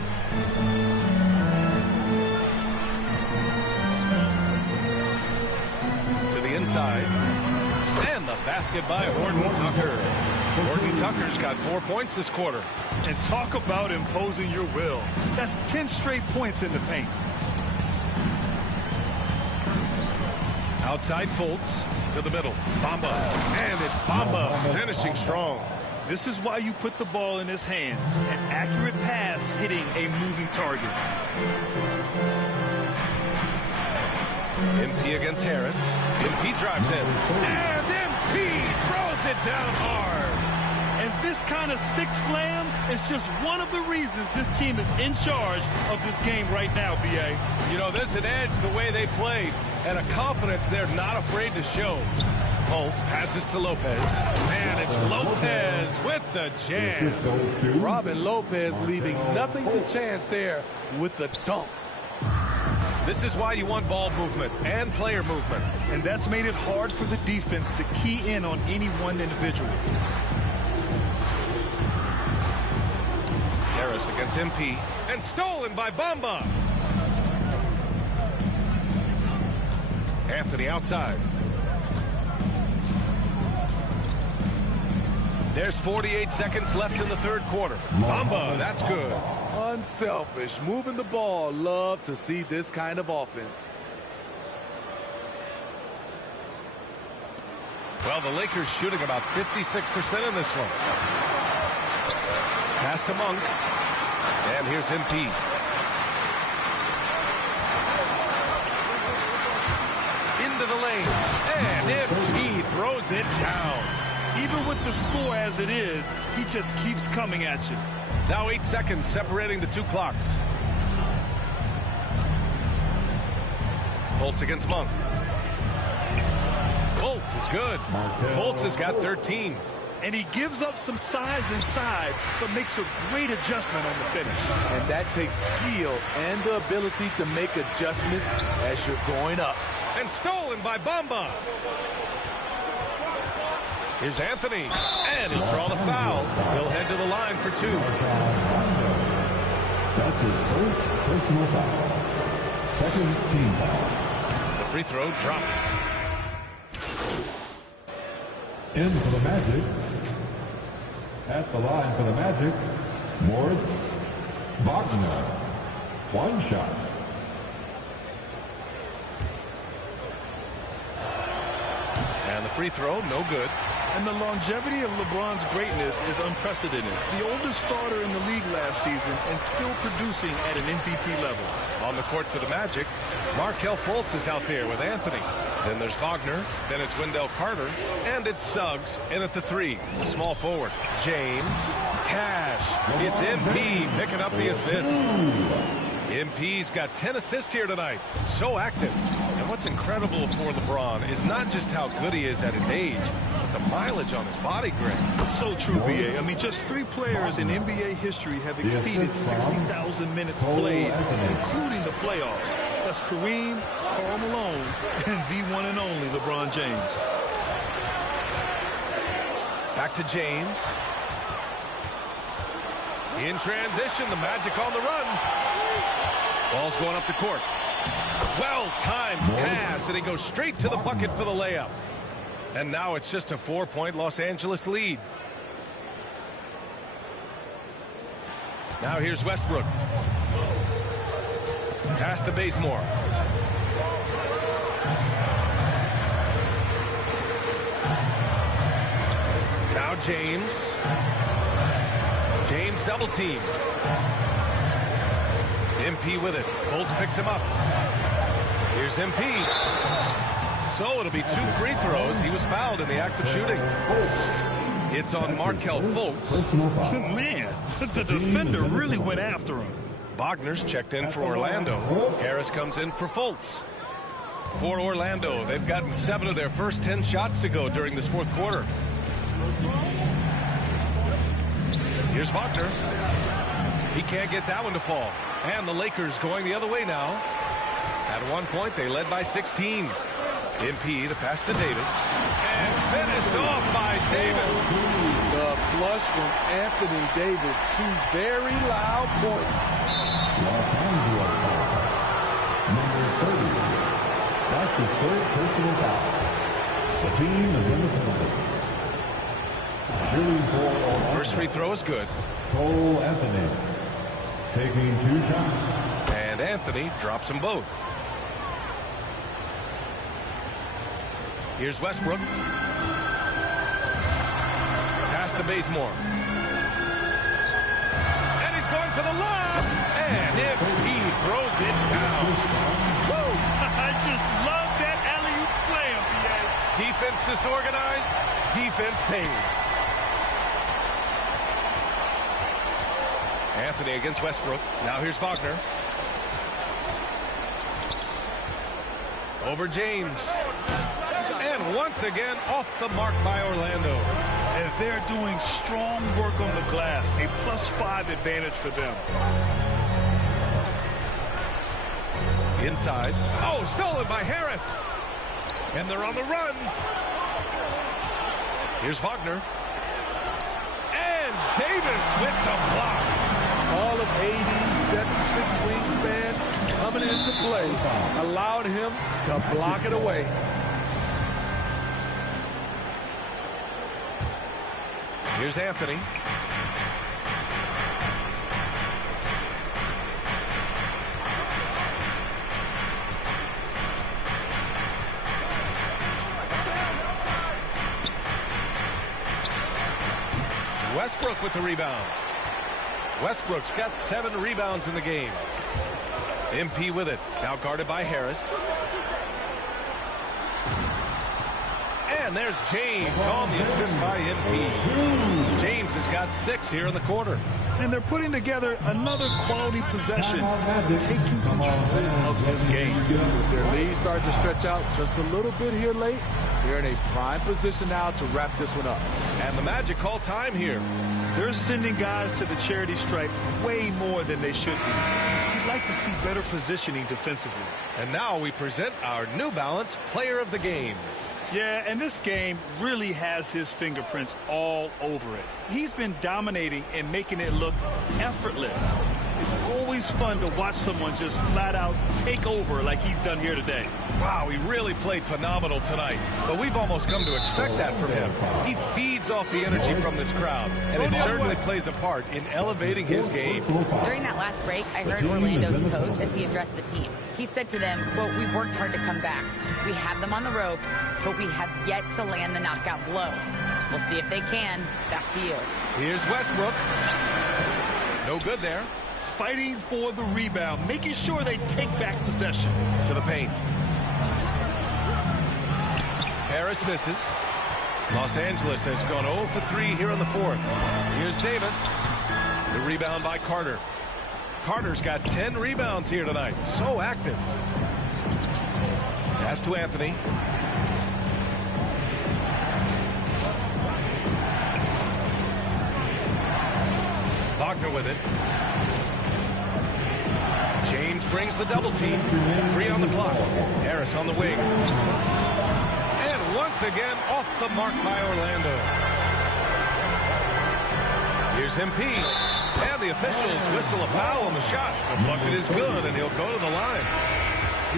To the inside. And the basket by Horton Tucker. Horton Tucker's got 4 points this quarter. And talk about imposing your will. That's 10 straight points in the paint. Outside Fultz to the middle. Bamba. And it's Bamba finishing strong. This is why you put the ball in his hands. An accurate pass hitting a moving target. MP against Harris. MP drives in. And MP throws it down hard. And this kind of six slam is just one of the reasons this team is in charge of this game right now, B.A. You know, there's an edge the way they played and a confidence they're not afraid to show. Fultz passes to Lopez. And it's Lopez with the jam. Robin Lopez leaving nothing to chance there with the dunk. This is why you want ball movement and player movement. And that's made it hard for the defense to key in on any one individual. Harris against MP. And stolen by Bamba. Anthony outside. There's 48 seconds left in the third quarter. Bamba, that's good. Unselfish, moving the ball. Love to see this kind of offense. Well, the Lakers shooting about 56% in this one. Pass to Monk. And here's MP. Into the lane. And MP throws it down. Even with the score as it is, he just keeps coming at you. Now 8 seconds separating the two clocks. Fultz against Monk. Fultz is good. Fultz has got 13. And he gives up some size inside, but makes a great adjustment on the finish. And that takes skill and the ability to make adjustments as you're going up. And stolen by Bamba. Here's Anthony. And he'll draw the foul. He'll head to the line for 2. That's his first personal foul. Second team foul. The free throw dropped. In for the Magic. At the line for the Magic, Moritz Wagner. One shot. And the free throw, no good. And the longevity of LeBron's greatness is unprecedented. The oldest starter in the league last season and still producing at an MVP level. On the court for the Magic, Markelle Fultz is out there with Anthony. Then there's Wagner, then it's Wendell Carter, and it's Suggs in at the 3. Small forward, James, Cash. It's MP picking up the assist. MP's got 10 assists here tonight. So active. And what's incredible for LeBron is not just how good he is at his age, but the mileage on his body grade. So true, B.A. I mean, just 3 players in NBA history have exceeded 60,000 minutes played, including the playoffs. That's Kareem, Karl Malone, and the one and only LeBron James. Back to James. In transition, the Magic on the run. Ball's going up the court. Well-timed pass, and he goes straight to the bucket for the layup. And now it's just a 4-point Los Angeles lead. Now here's Westbrook. Pass to Bazemore. Now James. James double team. MP with it. Fultz picks him up. Here's MP. So it'll be 2 free throws. He was fouled in the act of shooting. It's on Markelle Fultz. Man, the defender really went after him. Wagner's checked in for Orlando. Harris comes in for Fultz. For Orlando, they've gotten 7 of their first 10 shots to go during this fourth quarter. Here's Wagner. He can't get that one to fall. And the Lakers going the other way now. At one point, they led by 16. MP, the pass to Davis. And finished off by Davis. The flush from Anthony Davis. 2 very loud points. Los Angeles foul. Number 30. That's his 3rd personal foul. The team is in the penalty. Shooting for Orlando. First free throw is good. Cole Anthony taking 2 shots. And Anthony drops them both. Here's Westbrook. Pass to Bazemore. And he's going for the lob. And MP throws it down. Whoa! I just love that alley-oop slam, PA. Defense disorganized. Defense pays. Anthony against Westbrook. Now here's Wagner. Over James. And once again, off the mark by Orlando. And they're doing strong work on the glass. A +5 advantage for them. Inside. Oh, stolen by Harris. And they're on the run. Here's Wagner. And Davis with the block. All of AD's 7'6" wingspan coming into play allowed him to block it away. Here's Anthony. Westbrook with the rebound. Westbrook's got 7 rebounds in the game. MP with it. Now guarded by Harris. And there's James on the assist by MP. James has got 6 here in the quarter. And they're putting together another quality possession, taking control of this game. With their lead starting to stretch out just a little bit here late, they're in a prime position now to wrap this one up. And the Magic call time here. They're sending guys to the charity stripe way more than they should be. You'd like to see better positioning defensively. And now we present our New Balance Player of the Game. Yeah, and this game really has his fingerprints all over it. He's been dominating and making it look effortless. It's always fun to watch someone just flat out take over like he's done here today. Wow, he really played phenomenal tonight. But we've almost come to expect that from him. He feeds off the energy from this crowd, and it certainly plays a part in elevating his game. During that last break, I heard Orlando's coach as he addressed the team. He said to them, quote, "We've worked hard to come back. We have them on the ropes, but we have yet to land the knockout blow. We'll see if they can. Back to you." Here's Westbrook. No good there. Fighting for the rebound, making sure they take back possession. To the paint. Harris misses. Los Angeles has gone 0 for 3 here in the 4th. Here's Davis. The rebound by Carter. Carter's got 10 rebounds here tonight. So active. Pass to Anthony. Wagner with it. James brings the double team. 3 on the clock. Harris on the wing. And once again, off the mark by Orlando. Here's MP. And the officials whistle a foul on the shot. The bucket is good, and he'll go to the line.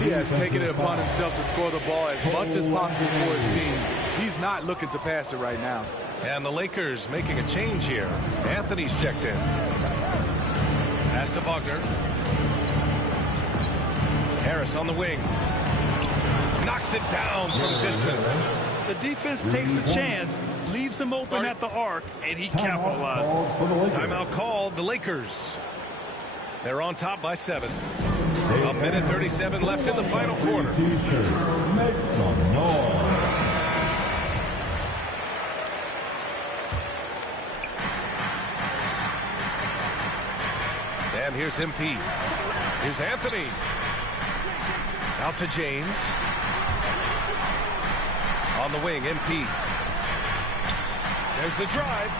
He has taken it upon himself to score the ball as much as possible for his team. He's not looking to pass it right now. And the Lakers making a change here. Anthony's checked in. Pass to Wagner. Harris on the wing. Knocks it down from distance. The defense takes a chance, leaves him open at the arc, and he capitalizes. Timeout called, the Lakers. They're on top by 7. A minute 37 left in the final quarter. Make some noise. And here's MP. Here's Anthony. Out to James. On the wing, MP. There's the drive.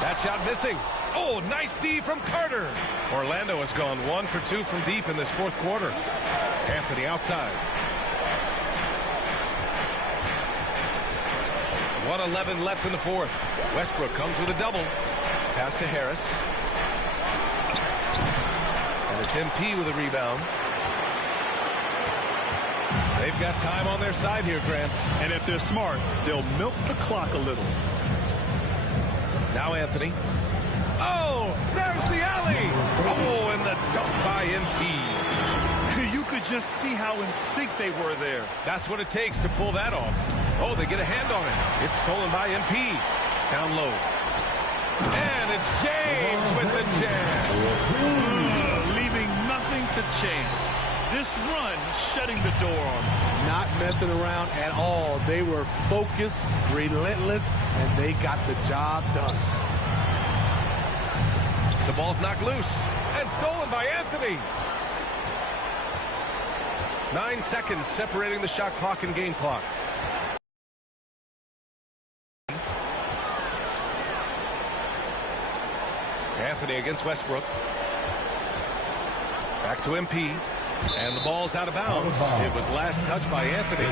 That shot missing. Oh, nice D from Carter. Orlando has gone 1 for 2 from deep in this fourth quarter. Anthony outside. 1:11 left in the fourth. Westbrook comes with a double. Pass to Harris. And it's MP with a rebound. They've got time on their side here, Grant. And if they're smart, they'll milk the clock a little. Now Anthony. Oh, there's the alley. Oh, and the dunk by MP. You could just see how in sync they were there. That's what it takes to pull that off. Oh, they get a hand on it. It's stolen by MP. Down low. And it's James with the jam. Leaving nothing to chance. This run shutting the door on them. Not messing around at all. They were focused, relentless, and they got the job done. The ball's knocked loose and stolen by Anthony. 9 seconds separating the shot clock and game clock. Anthony against Westbrook. Back to MP. And the ball's out of bounds. It was last touched by Anthony.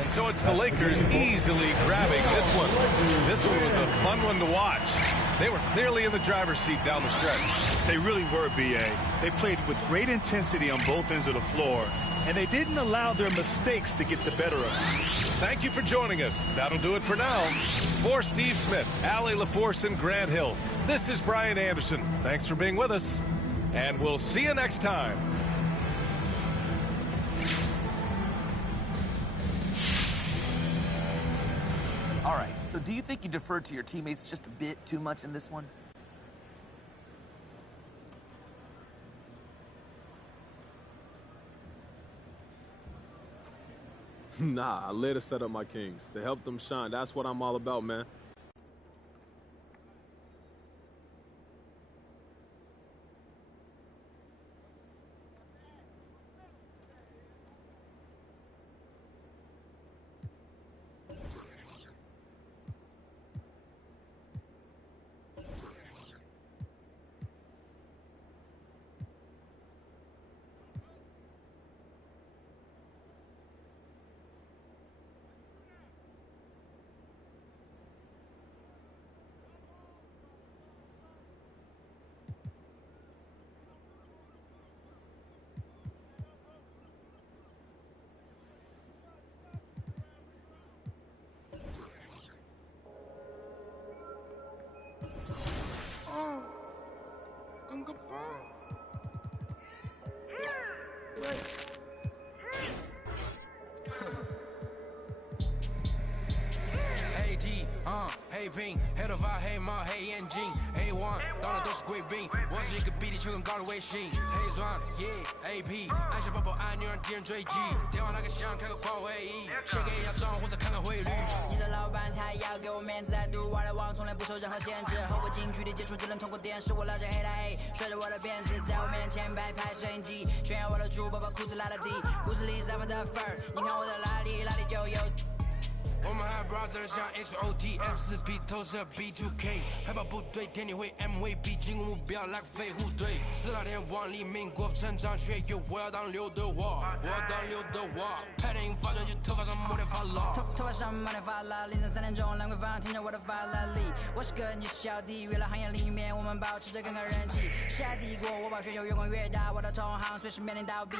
And so it's the Lakers easily grabbing this one. This one was a fun one to watch. They were clearly in the driver's seat down the stretch. They really were, B.A. They played with great intensity on both ends of the floor, and they didn't allow their mistakes to get the better of them. Thank you for joining us. That'll do it for now. For Steve Smith, Allie LaForce, and Grant Hill, this is Brian Anderson. Thanks for being with us, and we'll see you next time. All right, so do you think you deferred to your teammates just a bit too much in this one? Nah, I let it set up my Kings to help them shine. That's what I'm all about, man. Hey D,黑兵，黑头发，黑猫，黑眼睛，黑王，当然都是贵宾。我是一个比地球更高的卫星，黑钻，AP，按下泡泡按钮让敌人追击。电话那个响，开个跨国会议，先给一下账户再看看汇率。你的老板他要给我面子，I do what I want，从来不受任何限制。和我近距离接触，只能通过电视。我老家黑他 A， 甩着我的辫子，在我面前摆拍摄影机，炫耀我的珠宝，把裤子拉到底。故事里散发的粉儿，你看我的哪里，哪里就有。我们还 brother 像 XOTF4P 投射 B2K 海豹部队天地会 MVP 进攻目标来个飞虎队四大天王黎明国父成长学友我要当刘德华我要当刘德华拍电影发专辑头发上抹点发蜡头发上抹点发蜡凌晨3点钟兰桂坊听着我的法拉利我是个你是小弟娱乐行业里面我们保持着更高人气下帝国我把全球越滚越大我的同行随时面临倒闭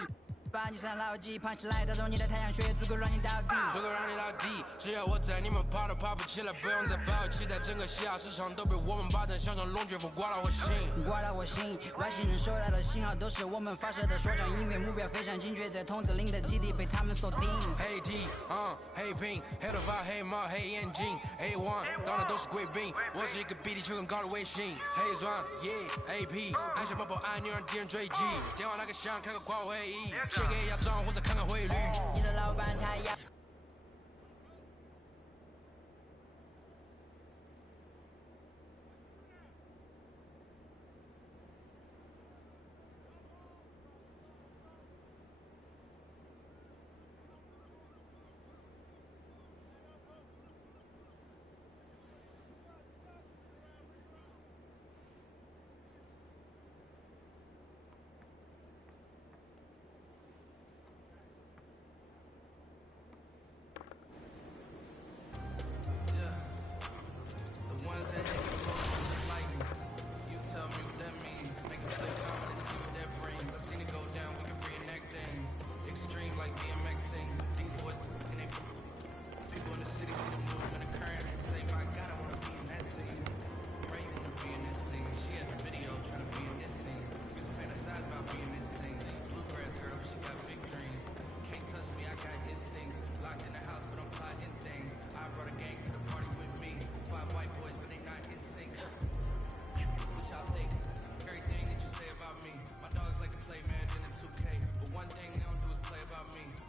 把你上牢记胖起来打中你的太阳穴足够让你倒地足够让你倒地只要我在你们跑都跑不起来不用再抱期待整个西亚市场都被我们霸占像场龙卷风刮到我心刮到我心外星人收到的信号都是我们发射的说唱音乐目标非常精确在筒子林的基地被他们锁定黑 T 黑瓶黑头发黑猫黑眼睛 A1 当然都是贵宾我是一个比地球更高的卫星黑钻 AP 按下泡泡按钮让敌人追击电话那个响开个跨国会议先给一下账户再看看汇率你的老板他要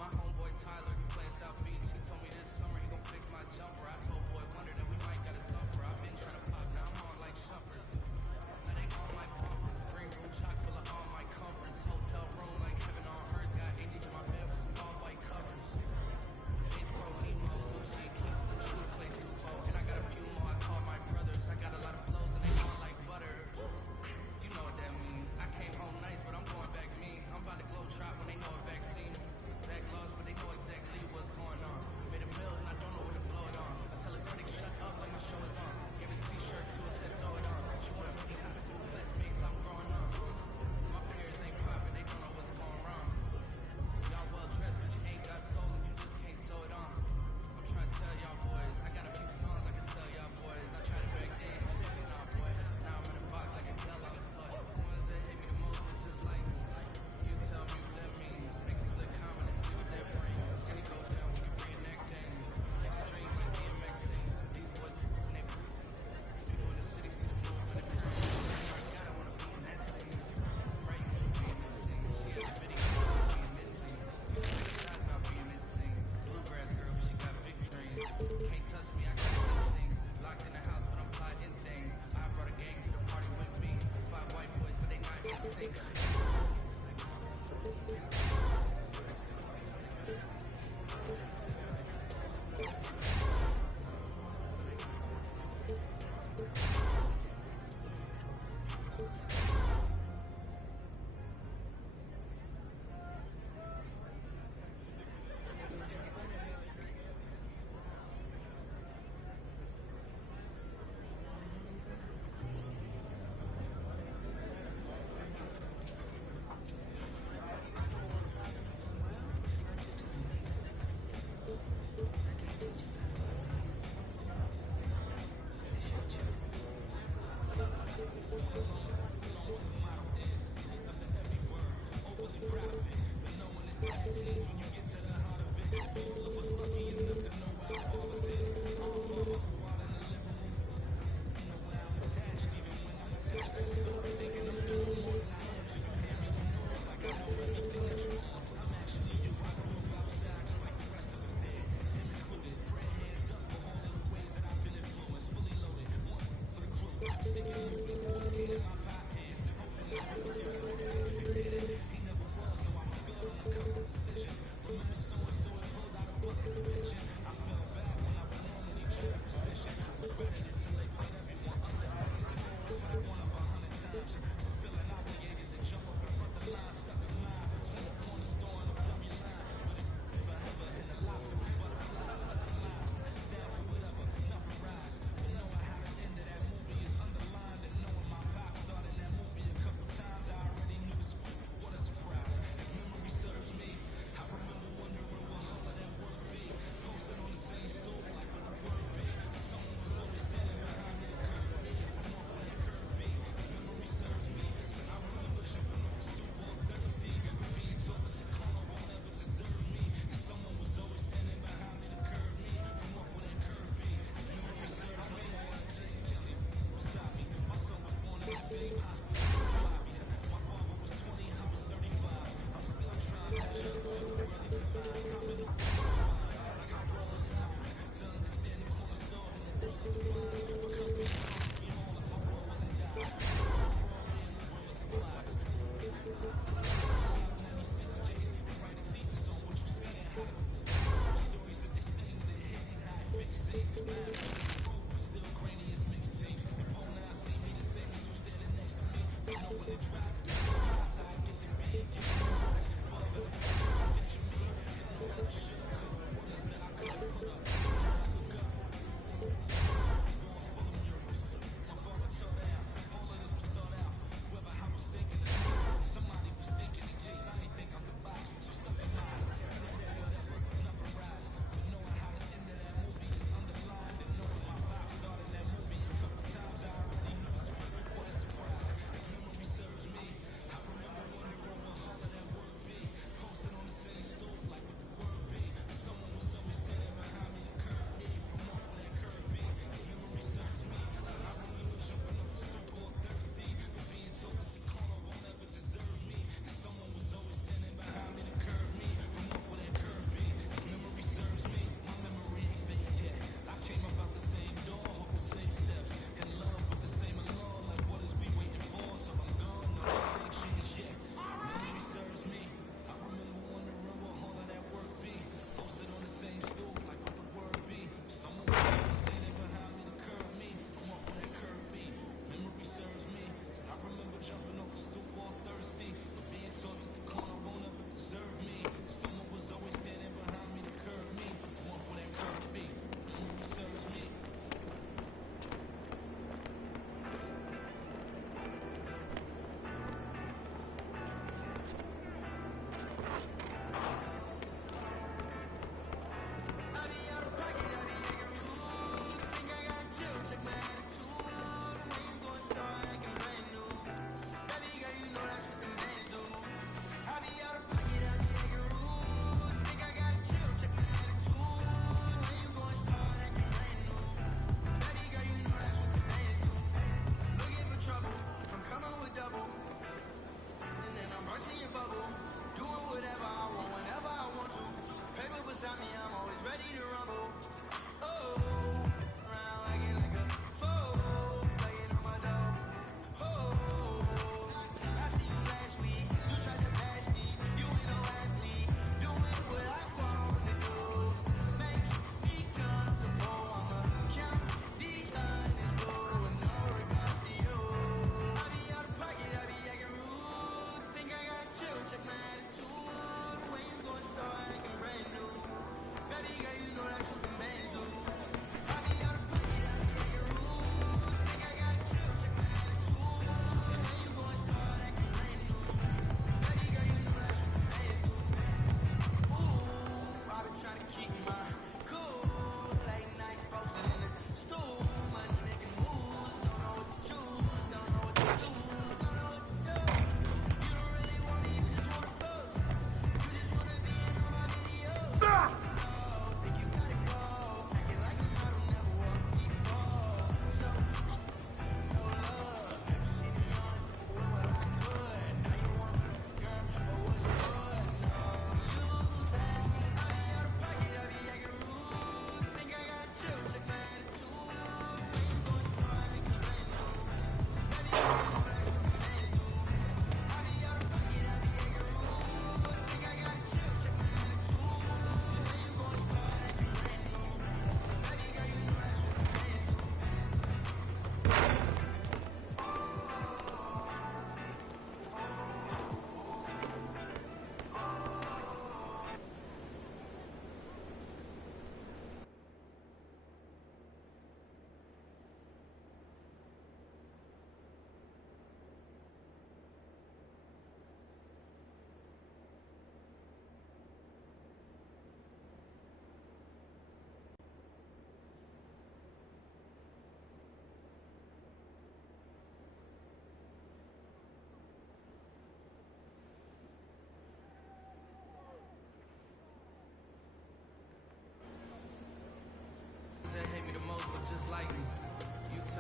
My homeboy Tyler, he plays South Beach. He told me this summer he gon' fix my jumper. I told boy Wonder that we might got a dumper. I've been trying to pop, now I'm on like Shumpert. Now they on my bumper. Green room chock full of all my comforts. Hotel room like heaven on earth. Got angels in my bed with some all white covers. Ace Pro, Nemo, Gucci, Kingston, True Clay, Tufo. And I got a few more I call my brothers. I got a lot of flows and they all like butter. You know what that means. I came home nice, but I'm going back mean. I'm about to glow trot when they know a vaccine. Back lost, but they know exactly what's going on. Made a mill and I don't know where to blow it on. Until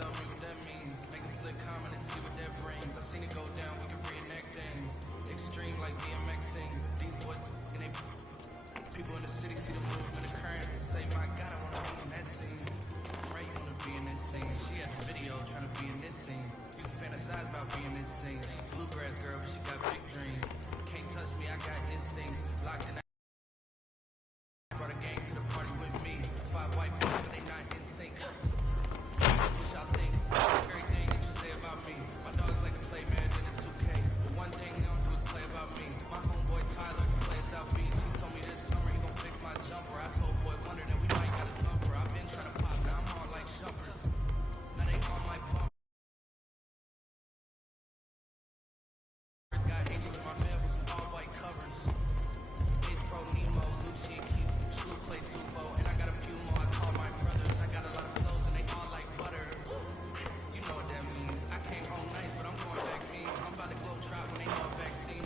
tell me what that means. Make a slick comment and see what that brings. I seen it go down, we can reenact things. Extreme like BMXing. These boys and they people in the city see the movement occurring and say, my God, I wanna be in that scene. Right, you wanna be in this scene. She had the video trying to be in this scene. Used to fantasize about being in this scene. Bluegrass girl, but she got big dreams. Can't touch me, I got instincts. Locked in. Brought a gang to the party with me. 5 white boys, but they not in sync. What y'all think? Everything that you say about me. My dogs like to play Madden in 2K. The one thing they don't do is play about me. My homeboy Tyler can play South Beach. He told me this summer he gon' fix my jumper. I told Boy Wonder that we might got a bumper. I've been trying to pop, now I'm on like Shumpert. Now they on my pump. Got angels in my bed with some all white covers. Ace Pro, Nemo, Lucci, and Keith. Sloop play 2-4, and I got a few more I call my brothers. I got a lot of flows and they all like butter. You know what that means. I can't hold nice, but I'm going back mean. I'm about to globe trot when they know a vaccine.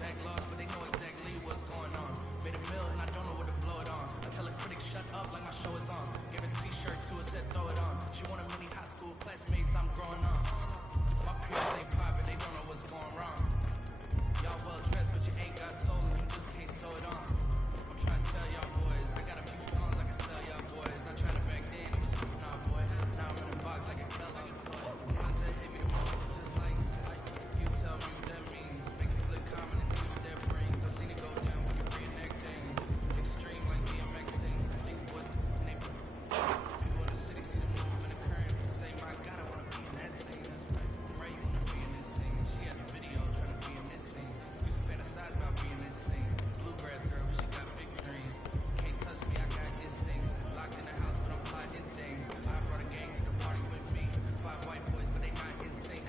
Back lost, but they know exactly what's going on. Made a mill and I don't know what to blow it on. I tell a critic shut up like my show is on. Give a t-shirt to her, said throw it on. She wanted many high school classmates, I'm growing on. My peers ain't private, they don't know what's going wrong. Y'all well dressed, but you ain't got soul and you just can't sew it on. I'm trying to tell y'all boys, I got a few songs I can sell y'all boys. I tried it back then, it was nah boy. Now I'm in a box, I can tell like it's toy. Ones that hit me the most, it's just like you tell me what that means. Make a slick comment and see what that brings. I seen it go down when you reenact things. Extreme like BMXing. These boys and they people in the city see the movement occurring and say, my God, I wanna be in that scene. Right, you wanna be in this scene. She had the video trying to be in this scene. Used to fantasize about being in this scene. Bluegrass girl, but she got big dreams. Can't touch me, I got instincts. Locked in the house, but I'm plotting things. I brought a gang to the party with me. 5 white boys, but they not in sync.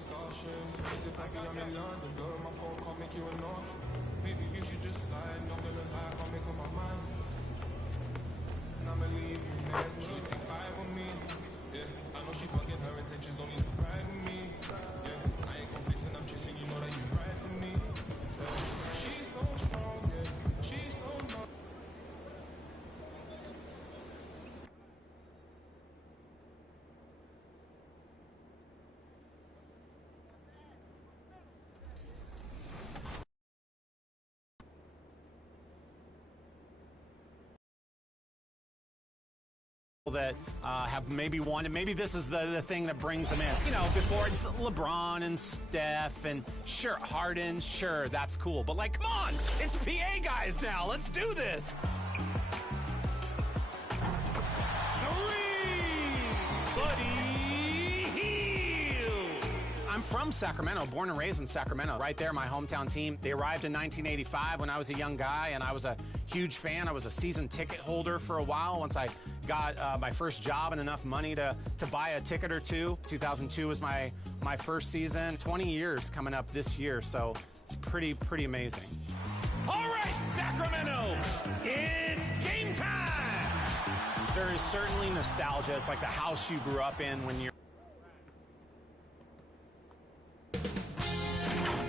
discussions. She said, baby, I'm in London, blowing my phone, can't make you an option. Maybe you should just slide, not gonna lie, can't make up my mind. And I'ma leave you next, but she take 5 on me. Yeah, I know she bugging, her intentions only to ride with me. Yeah, I ain't complacent, I'm chasing, you know that you right for me. She's so strong, yeah, she's so not. That have maybe won, and maybe this is the thing that brings them in. You know, before it's LeBron and Steph, and sure, Harden, sure, that's cool. But, like, come on, it's PA guys now. Let's do this. 3, Buddy Hield. I'm from Sacramento, born and raised in Sacramento. Right there, my hometown team. They arrived in 1985 when I was a young guy, and I was a huge fan. I was a season ticket holder for a while once I got my first job and enough money to buy a ticket or two. 2002 was my first season. 20 years coming up this year, so it's pretty amazing. All right, Sacramento, it's game time. There is certainly nostalgia. It's like the house you grew up in when you're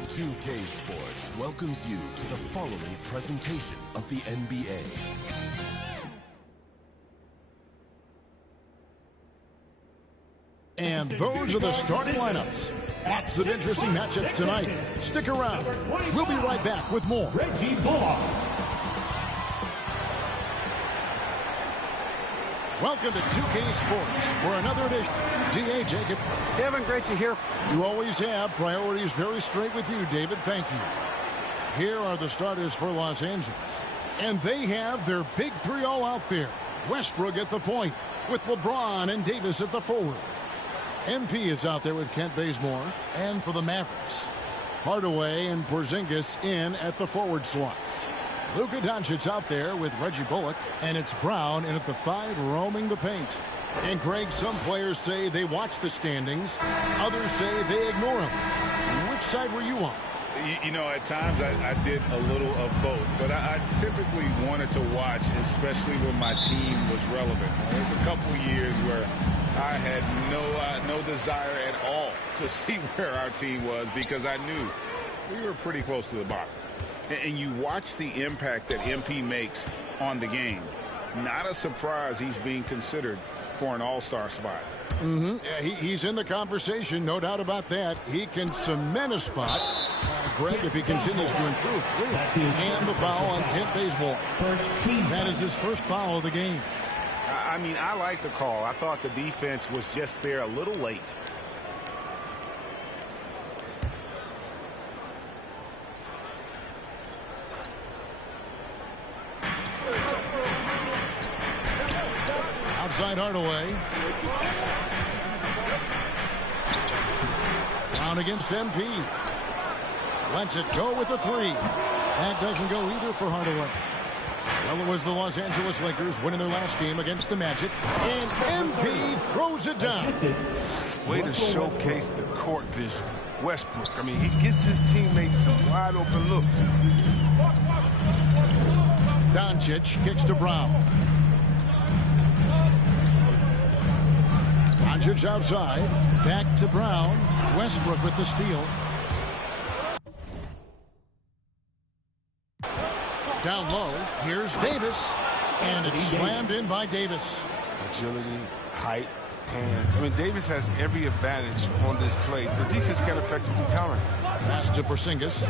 2K Sports welcomes you to the following presentation of the NBA. And those are the starting lineups. Lots of interesting matchups tonight. Stick around. We'll be right back with more. Reggie Bullock. Welcome to 2K Sports for another edition. D.A. Jacob. Kevin, great to hear. You always have. Priorities very straight with you, David. Thank you. Here are the starters for Los Angeles. And they have their big three all out there. Westbrook at the point with LeBron and Davis at the forward. MP is out there with Kent Bazemore. And for the Mavericks, Hardaway and Porzingis in at the forward slots. Luka Doncic out there with Reggie Bullock. And it's Brown in at the 5 roaming the paint. And Greg, some players say they watch the standings. Others say they ignore them. Which side were you on? You know, at times I did a little of both, but I typically wanted to watch, especially when my team was relevant. There's a couple years where I had no desire at all to see where our team was because I knew we were pretty close to the bottom. And you watch the impact that MP makes on the game. Not a surprise he's being considered for an all-star spot. He's in the conversation, no doubt about that. He can cement a spot. Greg, if he continues to improve, clearly. And the foul on Kent Bazemore. That is his first foul of the game. I mean, I like the call. I thought the defense was just there a little late. Outside Hardaway. Brown against MP. Lets it go with the 3. That doesn't go either for Hardaway. Well, it was the Los Angeles Lakers winning their last game against the Magic. And MP throws it down. Way to showcase the court vision. Westbrook, I mean, he gets his teammates some wide open looks. Doncic kicks to Brown. Doncic outside. Back to Brown. Westbrook with the steal. Down low, here's Davis, and it's slammed in by Davis. Agility, height, hands. I mean, Davis has every advantage on this play. The defense can effectively counter. Pass to Porzingis.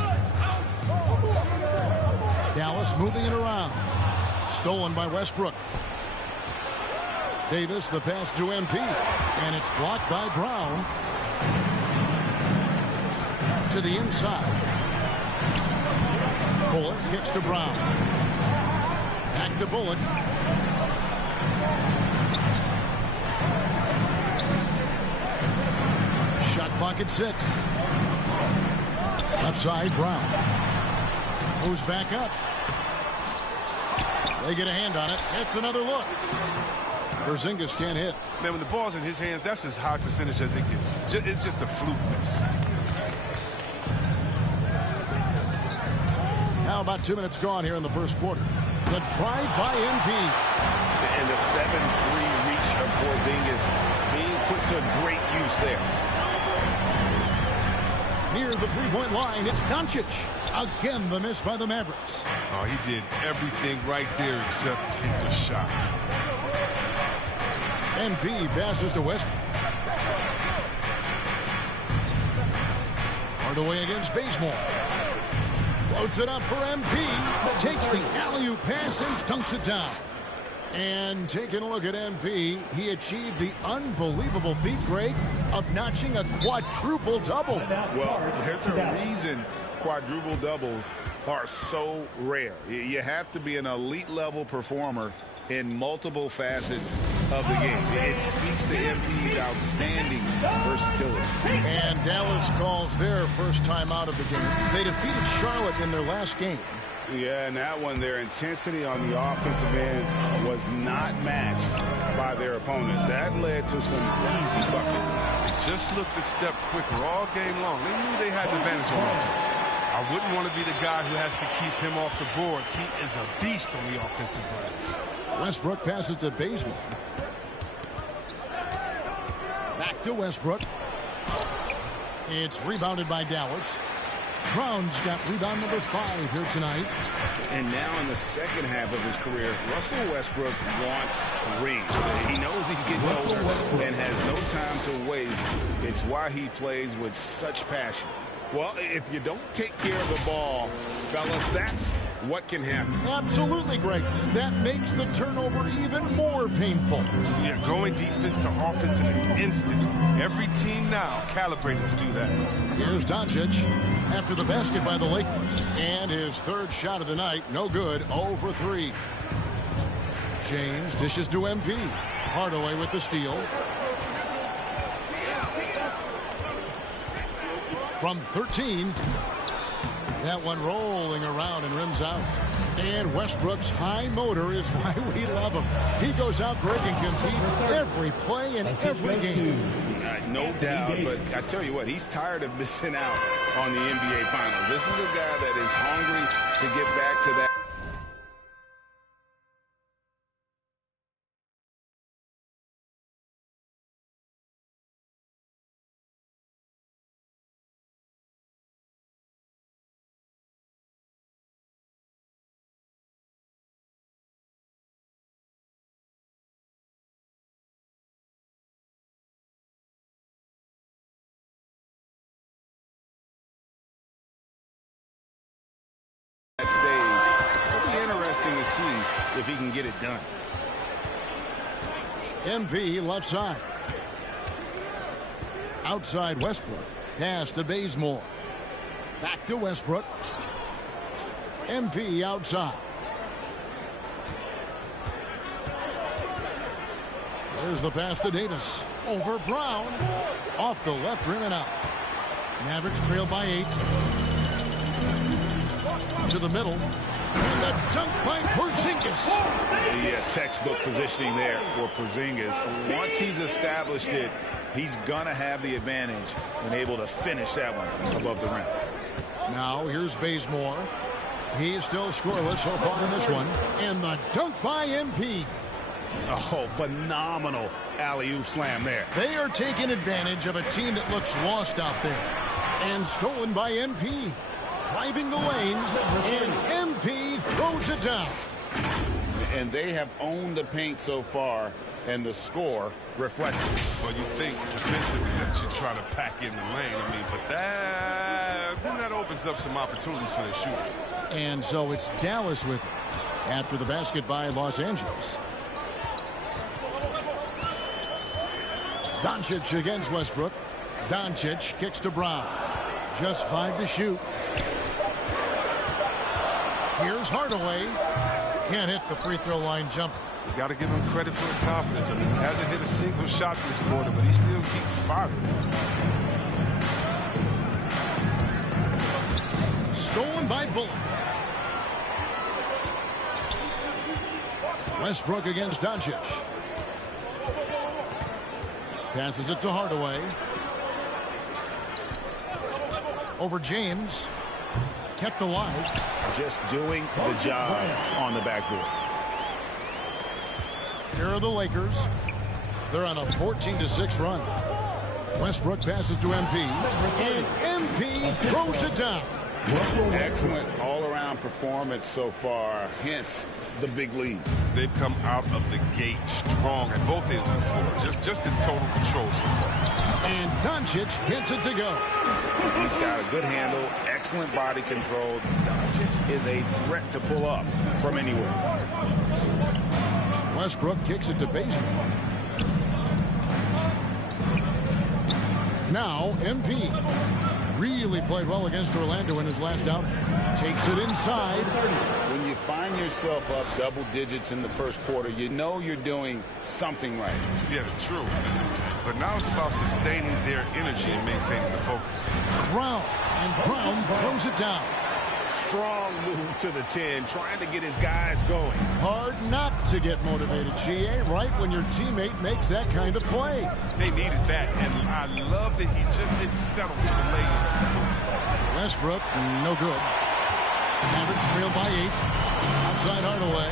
Dallas moving it around. Stolen by Westbrook. Davis, the pass to MP, and it's blocked by Brown. To the inside. Bullock kicks to Brown. Back to Bullock. Shot clock at 6. Left side, Brown. Moves back up. They get a hand on it. It's another look. Porzingis can't hit. Man, when the ball's in his hands, that's as high percentage as it gets. It's just a fluke miss. Now about 2 minutes gone here in the first quarter. The drive by MP. And the 7-3 reach of Porzingis being put to great use there. Near the three-point line, it's Doncic. Again, the miss by the Mavericks. Oh, he did everything right there except hit the shot. MP passes to Westbrook. Hardaway against Bazemore. Floats it up for MP. Takes the alley-oop pass and dunks it down. And taking a look at MP, he achieved the unbelievable feat, Greg, of notching a quadruple double. Well, there's a reason quadruple doubles are so rare. You have to be an elite level performer in multiple facets of the game. It speaks to MP's outstanding versatility. And Dallas calls their first time out of the game. They defeated Charlotte in their last game. Yeah, and that one, their intensity on the offensive end was not matched by their opponent. That led to some easy buckets. They just looked a step quicker all game long. They knew they had the advantage on offense. I wouldn't want to be the guy who has to keep him off the boards. He is a beast on the offensive glass. Westbrook passes to Bazemore. Back to Westbrook. It's rebounded by Dallas. Brown's got rebound number 5 here tonight. And now in the second half of his career, Russell Westbrook wants rings. He knows he's getting older and has no time to waste. It's why he plays with such passion. Well, if you don't take care of the ball, fellas, that's what can happen. Absolutely, Greg. That makes the turnover even more painful. Yeah, going defense to offense in an instant. Every team now calibrated to do that. Here's Doncic after the basket by the Lakers. And his third shot of the night, no good, 0 for 3. James dishes to MP. Hardaway with the steal. From 13. That one rolling around and rims out. And Westbrook's high motor is why we love him. He goes out, Greg, and competes every play in every game. No doubt, but I tell you what, he's tired of missing out on the NBA Finals. This is a guy that is hungry to get back to that. Stage. It'll be interesting to see if he can get it done. MP left side. Outside Westbrook. Pass to Bazemore. Back to Westbrook. MP outside. There's the pass to Davis. Over Brown. Off the left rim and out. Mavericks trail by 8. To the middle. And the dunk by Porzingis. Yeah, textbook positioning there for Porzingis. Once he's established it, he's going to have the advantage and able to finish that one above the rim. Now here's Bazemore. He's still scoreless so far in this one. And the dunk by MP. Oh, phenomenal alley-oop slam there. They are taking advantage of a team that looks lost out there. And stolen by MP. Driving the lane, and MP throws it down. And they have owned the paint so far, and the score reflects it. Well, you think defensively that you try to pack in the lane, but that opens up some opportunities for their shooters. And so it's Dallas with it after the basket by Los Angeles. Doncic against Westbrook. Doncic kicks to Brown. Just 5 to shoot. Here's Hardaway. Can't hit the free throw line jumper. You got to give him credit for his confidence. He hasn't hit a single shot this quarter, but he still keeps firing. Stolen by Bullock. Westbrook against Doncic. Passes it to Hardaway. Over James. Kept alive. Just doing the job on the backboard. Here are the Lakers. They're on a 14-6 run. Westbrook passes to MP. And MP throws it down. Excellent all-around performance so far, hence the big lead. They've come out of the gate strong at both ends of the floor, just in total control so far. And Doncic gets it to go. He's got a good handle, excellent body control. Doncic is a threat to pull up from anywhere. Westbrook kicks it to Bazemore. Now MP really played well against Orlando in his last outing. Takes it inside. When you find yourself up double digits in the first quarter, you know you're doing something right. Yeah, true. But now it's about sustaining their energy and maintaining the focus. Brown, and Brown throws it down. Strong move to the 10, trying to get his guys going. Hard not to get motivated, GA, right when your teammate makes that kind of play. They needed that, and I love that he just didn't settle for the lay-in. Westbrook, no good. Mavericks trail by 8. Outside Hardaway.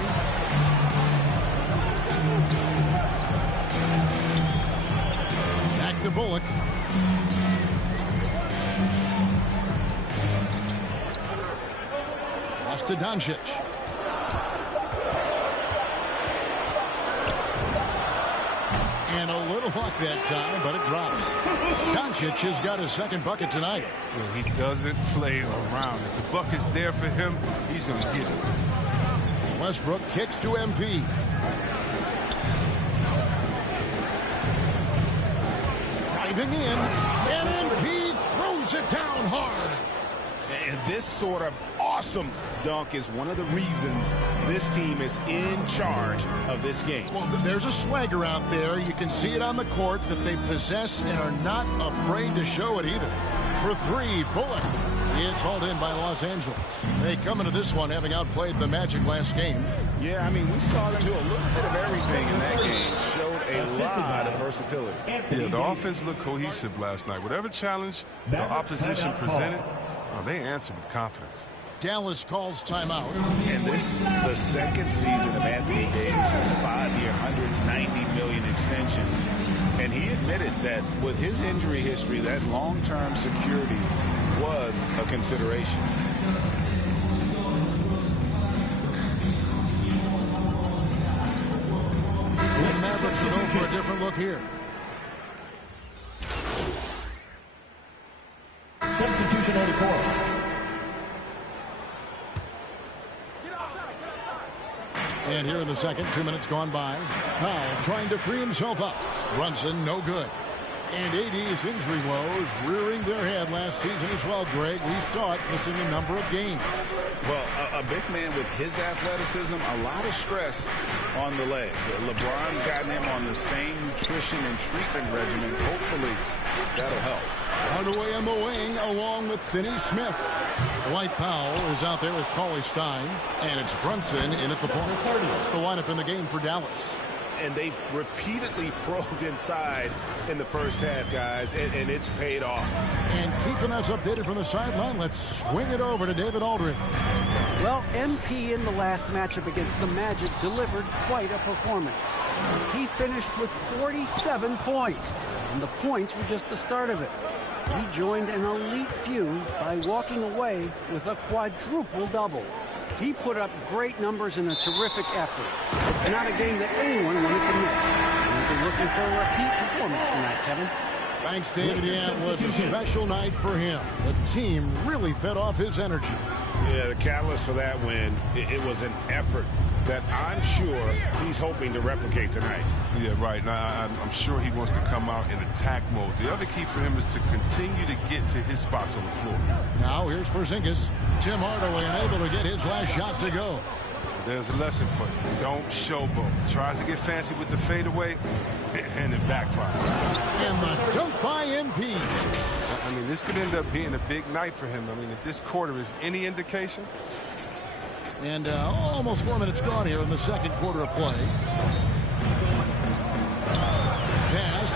Back to Bullock. Lost to Doncic. And a little luck that time, but it drops. Doncic has got his second bucket tonight. Well, he doesn't play around. If the bucket's there for him, he's going to get it. Westbrook kicks to MP. Driving in, and MP throws it down hard. And this sort of awesome dunk is one of the reasons this team is in charge of this game. Well, there's a swagger out there. You can see it on the court that they possess and are not afraid to show it either. For 3, Bullock. It's hauled in by Los Angeles. They come into this one having outplayed the Magic last game. Yeah, I mean, we saw them do a little bit of everything in that game. Showed a lot of versatility. Yeah, the offense looked cohesive last night. Whatever challenge the opposition presented, they answered with confidence. Dallas calls timeout. And this is the second season of Anthony Davis' 5-year, $190 million extension. And he admitted that with his injury history, that long-term security was a consideration. The Mavericks will go for a different look here. Substitution on the court. And here in the second, 2 minutes gone by. Powell trying to free himself up. Brunson, no good. And AD's injury woes rearing their head last season as well, Greg. We saw it missing a number of games. Well, a big man with his athleticism, a lot of stress on the legs. LeBron's gotten him on the same nutrition and treatment regimen. Hopefully, that'll help. Hardaway on the wing along with Finney Smith. Dwight Powell is out there with Cauley Stein. And it's Brunson in at the point. It's the lineup in the game for Dallas. And they've repeatedly probed inside in the first half, guys, and it's paid off. And keeping us updated from the sideline, let's swing it over to David Aldridge. Well, MP in the last matchup against the Magic delivered quite a performance. He finished with 47 points, and the points were just the start of it. He joined an elite few by walking away with a quadruple-double. He put up great numbers in a terrific effort. It's not a game that anyone wanted to miss. We'll be looking for a repeat performance tonight, Kevin. Thanks, David. Yeah, it was a special night for him. The team really fed off his energy. Yeah, the catalyst for that win, it was an effort that I'm sure he's hoping to replicate tonight. Yeah, right. Now, I'm sure he wants to come out in attack mode. The other key for him is to continue to get to his spots on the floor. Now here's Porzingis. Tim Hardaway unable to get his last shot to go. There's a lesson for you. Don't showboat. Tries to get fancy with the fadeaway, and it backfires. And the dunk by MP. I mean, this could end up being a big night for him. I mean, if this quarter is any indication. And almost 4 minutes gone here in the second quarter of play.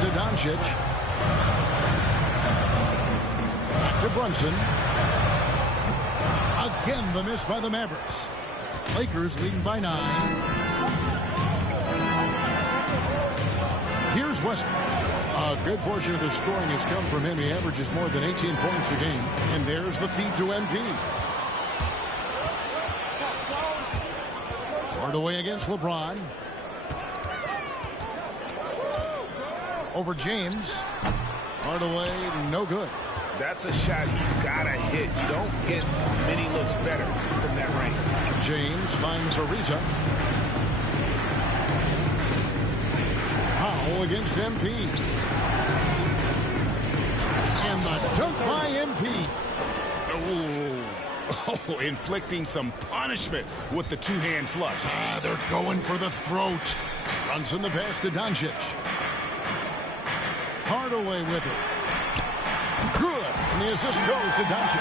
to Doncic. Back to Brunson. Again, the miss by the Mavericks. Lakers leading by 9. Here's Westbrook. A good portion of the scoring has come from him. He averages more than 18 points a game. And there's the feed to MP. Hardaway against LeBron. Over James. Hardaway, no good. That's a shot he's got to hit. You don't get many looks better from that range. James finds Ariza. Powell against MP. And the dunk by MP. Oh, inflicting some punishment with the two-hand flush. They're going for the throat. Runs in the pass to Doncic. Hardaway with it. Good. And the assist goes to Doncic.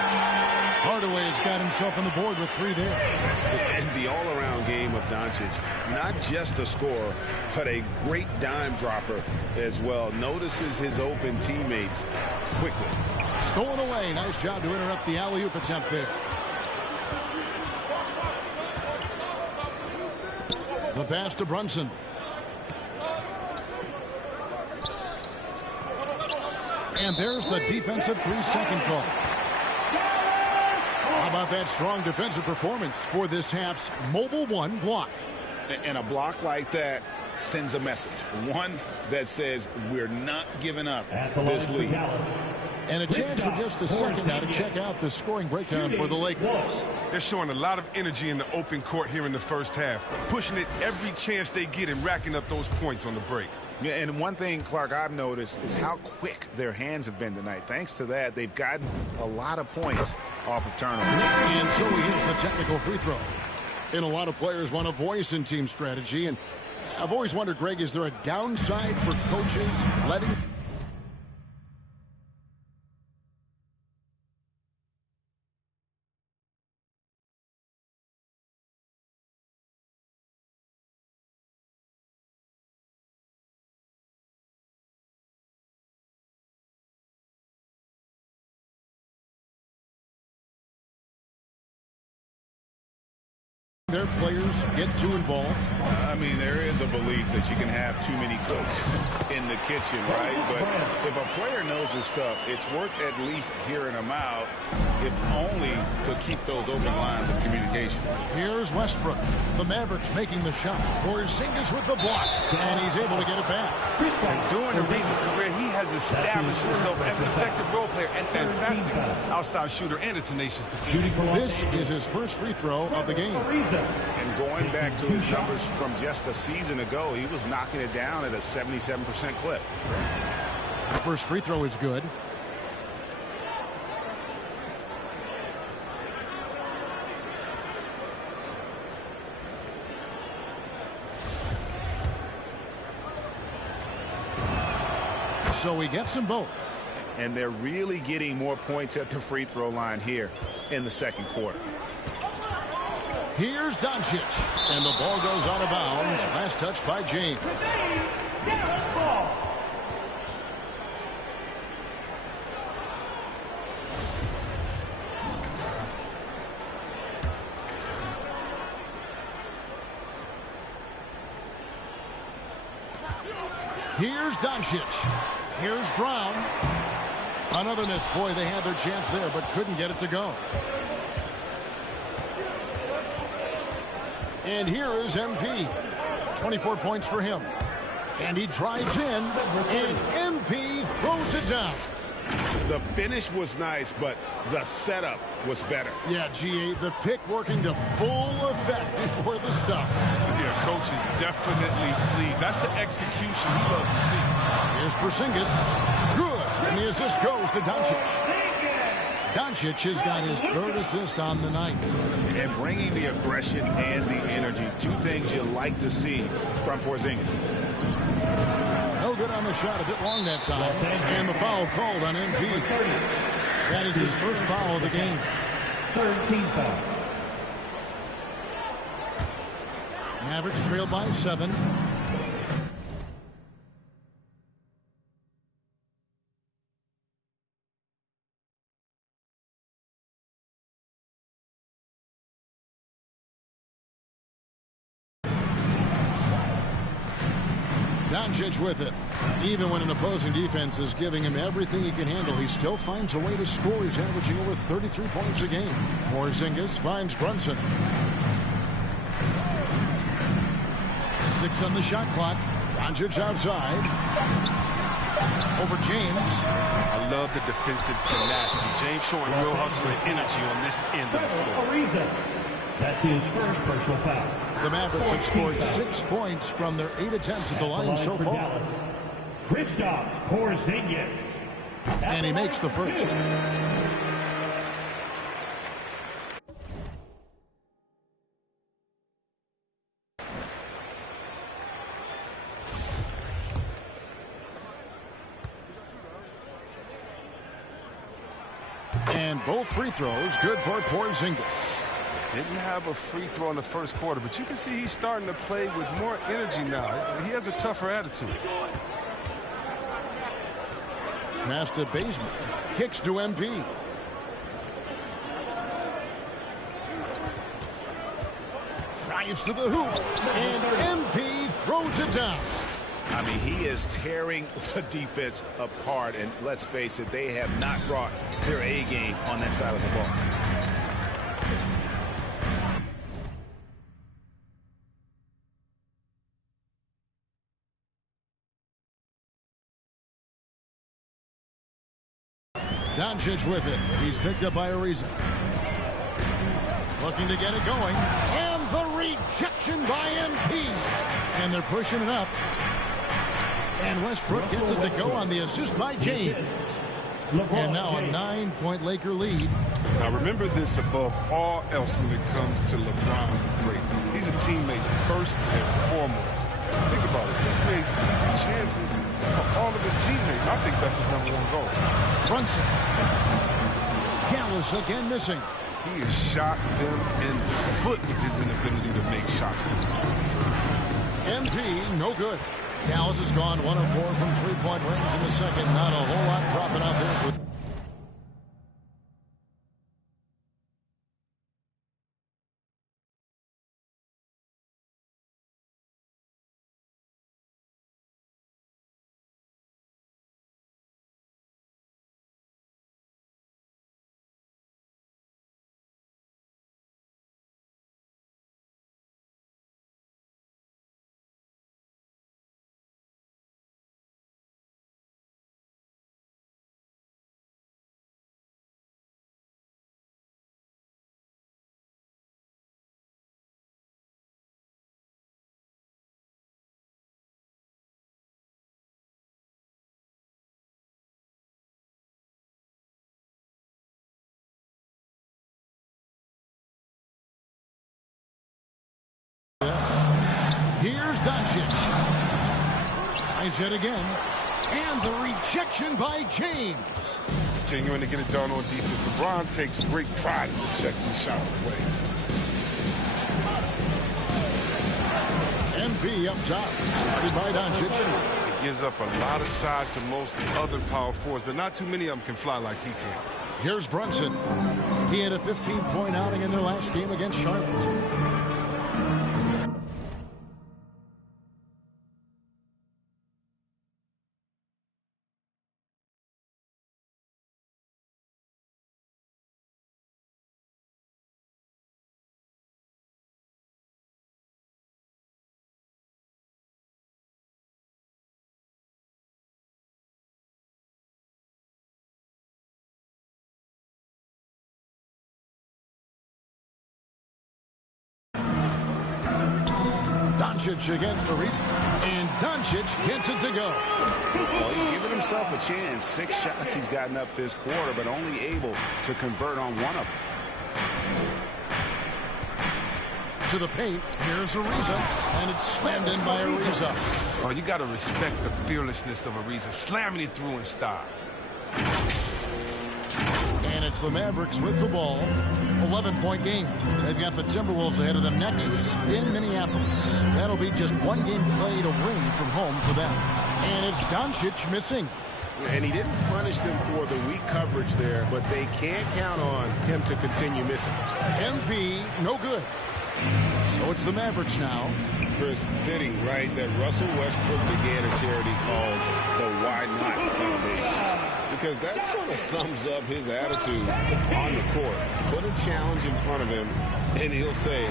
Hardaway's got himself on the board with 3 there. And the all-around game of Doncic, not just a scorer, but a great dime dropper as well. Notices his open teammates quickly. Stolen away. Nice job to interrupt the alley-oop attempt there. The pass to Brunson. And there's the defensive 3-second call. How about that strong defensive performance for this half's Mobile One block? And a block like that sends a message. One that says we're not giving up this lead. And a chance for just a second now to check out the scoring breakdown for the Lakers. They're showing a lot of energy in the open court here in the first half, pushing it every chance they get and racking up those points on the break. Yeah, and one thing, Clark, I've noticed is how quick their hands have been tonight. Thanks to that, they've gotten a lot of points off of turnovers. And so he hits the technical free throw. And a lot of players want a voice in team strategy. And I've always wondered, Greg, is there a downside for coaches letting... their players get too involved? I mean, there is a belief that you can have too many cooks in the kitchen, right? But if a player knows his stuff, it's worth at least hearing them out, if only to keep those open lines of communication. Here's Westbrook. The Mavericks making the shot. Porzingis with the block, and he's able to get it back. And during Ariza's career, he has established himself as an effective role player and fantastic outside shooter and a tenacious defender. This is his first free throw of the game. And going back to his numbers from just a season ago, he was knocking it down at a 77% clip. The first free throw is good. So he gets them both. And they're really getting more points at the free throw line here in the second quarter. Here's Doncic. And the ball goes out of bounds. Last touch by James. Here's Doncic. Here's Brown. Another miss. Boy, they had their chance there, but couldn't get it to go. And here is MP. 24 points for him. And he drives in, and MP throws it down. The finish was nice, but the setup was better. Yeah, GA, the pick working to full effect before the stuff. Yeah, coach is definitely pleased. That's the execution he loves to see. Here's Porzingis. Good. And the assist goes to Doncic. Doncic has got his third assist on the night. And bringing the aggression and the energy, two things you like to see from Porzingis. No good on the shot, a bit long that time. And the foul called on MP. That is his first foul of the game. Third team foul. Mavericks trail by 7. Doncic with it. Even when an opposing defense is giving him everything he can handle, he still finds a way to score. He's averaging over 33 points a game. Porzingis finds Brunson. 6 on the shot clock. Doncic outside. Over James. I love the defensive tenacity. James showing real hustle and energy on this end of the floor. That's his first personal foul. The Mavericks have scored 6 points from their 8 attempts at the line so far. Kristaps Porzingis. And he makes the first. And both free throws good for Porzingis. Didn't have a free throw in the first quarter, but you can see he's starting to play with more energy now. He has a tougher attitude. Pass to Bazemore. Kicks to MP. Drives to the hoop. And MP throws it down. I mean, he is tearing the defense apart, and let's face it, they have not brought their A game on that side of the ball. Doncic with it. He's picked up by Ariza. Looking to get it going. And the rejection by MP. And they're pushing it up. And Westbrook gets it to go on the assist by James. And now a 9-point Laker lead. Now remember this above all else when it comes to LeBron great. He's a teammate first and foremost. Think about it. He creates easy chances for all of his teammates. I think that's his #1 goal. Brunson. Dallas again missing. He has shot them in the foot with his inability to make shots tonight. MP, no good. Dallas has gone 1 of 4 from three-point range in the second. Not a whole lot dropping out there for. Here's Doncic. Nice hit again. And the rejection by James. Continuing to get it done on defense. LeBron takes great pride in rejecting shots away. MP up top. Started by Doncic. He gives up a lot of size to most other power forwards, but not too many of them can fly like he can. Here's Brunson. He had a 15-point outing in their last game against Charlotte. Doncic against Ariza. And Doncic gets it to go. Well, he's given himself a chance. 6 shots he's gotten up this quarter, but only able to convert on one of them. To the paint. Here's Ariza. And it's slammed in by Ariza. Oh, you got to respect the fearlessness of Ariza. Slamming it through in style. And it's the Mavericks with the ball. 11-point game. They've got the Timberwolves ahead of them next in Minneapolis. That'll be just 1 game played away from home for them. And it's Doncic missing. And he didn't punish them for the weak coverage there, but they can't count on him to continue missing. MP, no good. So it's the Mavericks now. Chris, fitting, right, that Russell Westbrook began a charity called the Why Not Foundation. Because that sort of sums up his attitude on the court. Put a challenge in front of him, and he'll say,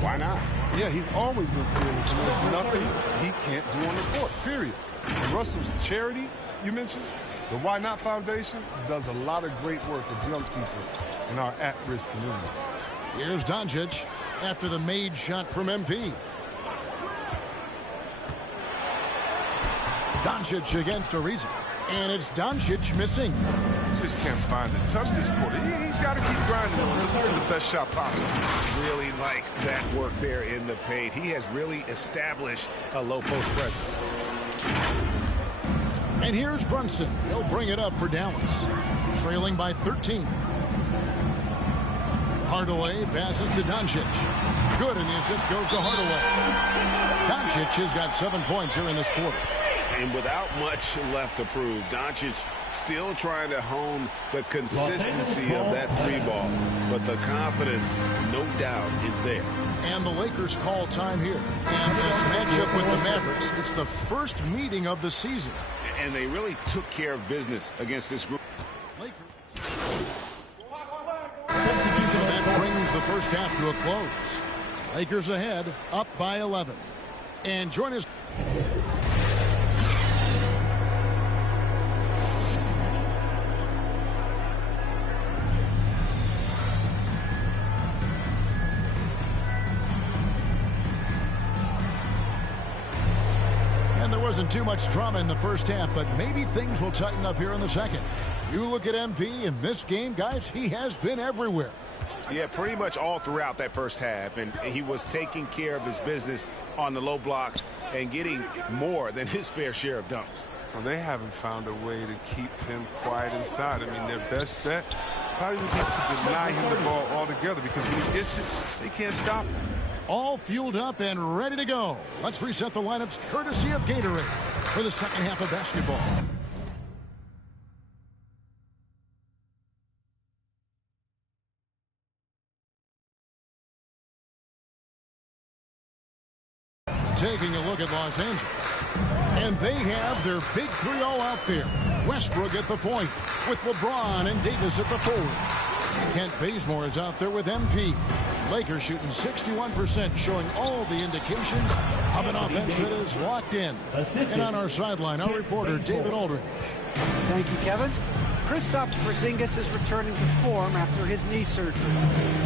why not? Yeah, he's always been fearless, and there's nothing he can't do on the court, period. And Russell's charity, you mentioned, the Why Not Foundation, does a lot of great work with young people in our at-risk communities. Here's Doncic after the made shot from MP. Doncic against Ariza. And it's Doncic missing. Just can't find it. Touch this quarter. He's got to keep grinding on it for the best shot possible. Really like that work there in the paint. He has really established a low post presence. And here's Brunson. He'll bring it up for Dallas. Trailing by 13. Hardaway passes to Doncic. Good, and the assist goes to Hardaway. Doncic has got 7 points here in this quarter. And without much left to prove, Doncic still trying to hone the consistency of that three ball. But the confidence, no doubt, is there. And the Lakers call time here. And this matchup with the Mavericks, it's the first meeting of the season. And they really took care of business against this group. So that brings the first half to a close. Lakers ahead, up by 11. And join us. And there wasn't too much drama in the first half, but maybe things will tighten up here in the second. You look at MP in this game, guys, he has been everywhere. Yeah, pretty much all throughout that first half, and he was taking care of his business on the low blocks and getting more than his fair share of dunks. Well, they haven't found a way to keep him quiet inside. I mean, their best bet probably would be to deny him the ball altogether, because when he gets it, they can't stop him. All fueled up and ready to go. Let's reset the lineups courtesy of Gatorade for the second half of basketball. Taking a look at Los Angeles. And they have their big three all out there. Westbrook at the point with LeBron and Davis at the forward. Kent Bazemore is out there with MP. Lakers shooting 61%, showing all the indications of an offense that is locked in. And on our sideline, our reporter, David Aldridge. Thank you, Kevin. Kristaps Porzingis is returning to form after his knee surgery.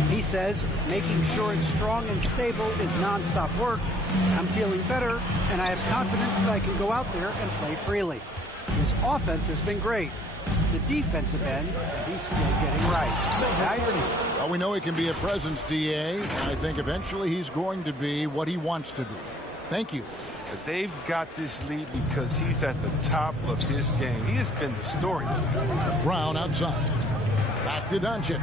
He says making sure it's strong and stable is nonstop work. I'm feeling better, and I have confidence that I can go out there and play freely. His offense has been great. It's the defensive end that he's still getting right. Guys? Well, we know he can be a presence, DA, and I think eventually he's going to be what he wants to be. Thank you. But they've got this lead because he's at the top of his game. He has been the story. Brown outside. Back to Doncic.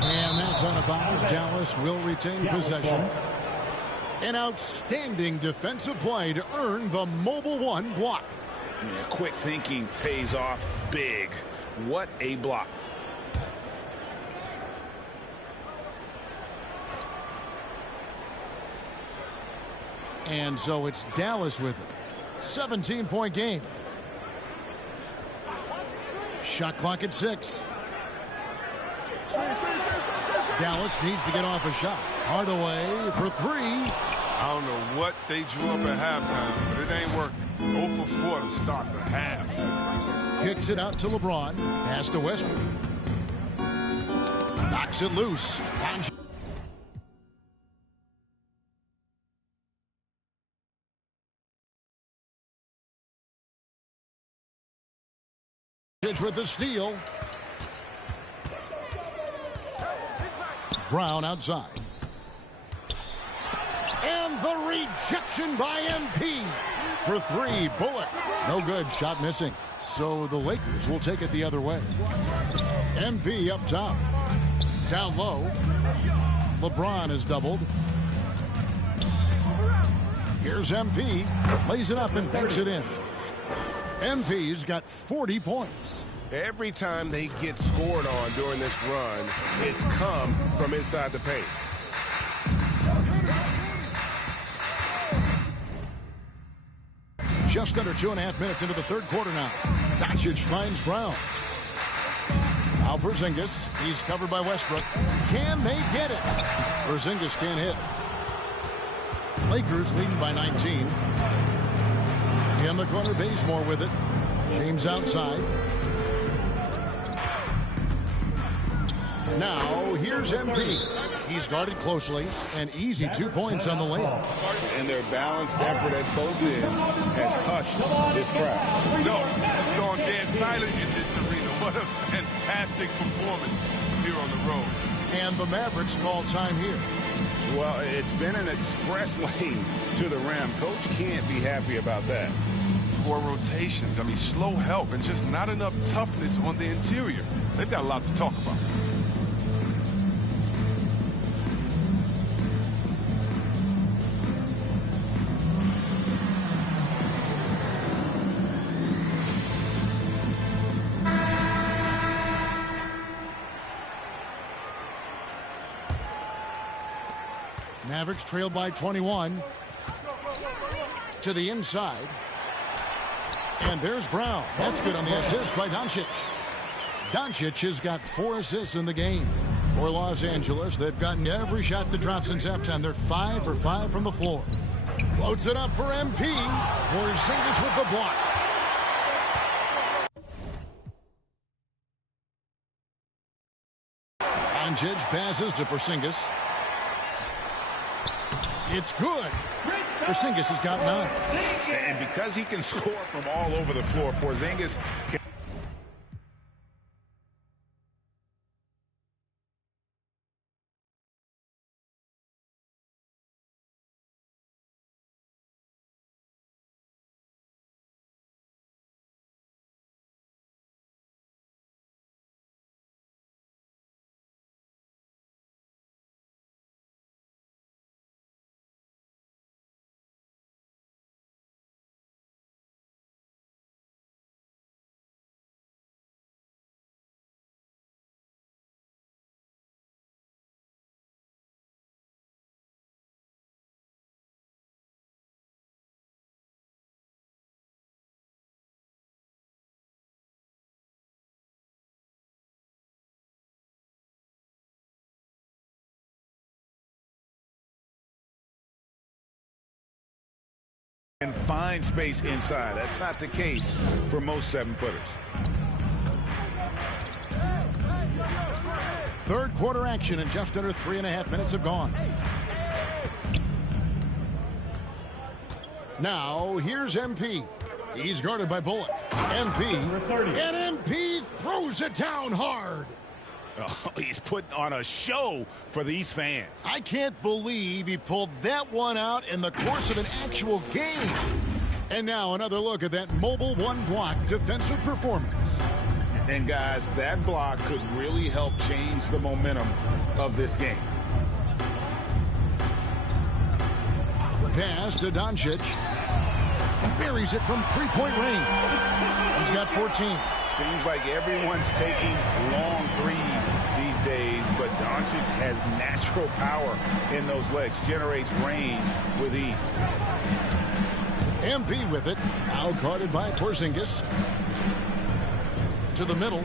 And that's out of bounds. Dallas will retain possession. An outstanding defensive play to earn the Mobile One block. Yeah, quick thinking pays off big. What a block. And so it's Dallas with it. 17-point game. Shot clock at 6. Dallas needs to get off a shot. Hardaway for 3. I don't know what they drew up at halftime, but it ain't working. 0 for 4 to start the half. Kicks it out to LeBron. Pass to Westbrook. Knocks it loose. With the steal. Brown outside. And the rejection by MP for 3. Bullock. No good. Shot missing. So the Lakers will take it the other way. MP up top. Down low. LeBron is doubled. Here's MP. Lays it up and banks it in. MP's got 40 points. Every time they get scored on during this run, it's come from inside the paint. Just under 2.5 minutes into the third quarter now. Doncic finds Brown. Now Porzingis. He's covered by Westbrook. Can they get it? Porzingis can't hit. Lakers leading by 19. In the corner, Bazemore with it. James outside. Now, here's MP. He's guarded closely. An easy 2 points on the layup. And their balanced effort at both ends has hushed this crowd. No, it's gone dead silent in this arena. What a fantastic performance here on the road. And the Mavericks call time here. Well, it's been an express lane to the rim. Coach can't be happy about that. Poor rotations. I mean, slow help and just not enough toughness on the interior. They've got a lot to talk about. Mavericks trail by 21. To the inside. And there's Brown. That's good on the assist by Doncic. Doncic has got 4 assists in the game. For Los Angeles, they've gotten every shot that dropped since halftime. They're 5 for 5 from the floor. Floats it up for MP. Porzingis with the block. Doncic passes to Porzingis. It's good. Porzingis has got 9. And because he can score from all over the floor, Porzingis can... and find space inside. That's not the case for most 7-footers. Third quarter action and just under 3.5 minutes have gone. Now, here's MP. He's guarded by Bullock. MP. And MP throws it down hard. Oh, he's putting on a show for these fans. I can't believe he pulled that one out in the course of an actual game. And now another look at that mobile one-block defensive performance. And guys, that block could really help change the momentum of this game. Pass to Doncic. Buries it from three-point range. He's got 14. Seems like everyone's taking long threes these days, but Doncic has natural power in those legs, generates range with ease. MP with it, now guarded by Porzingis. To the middle.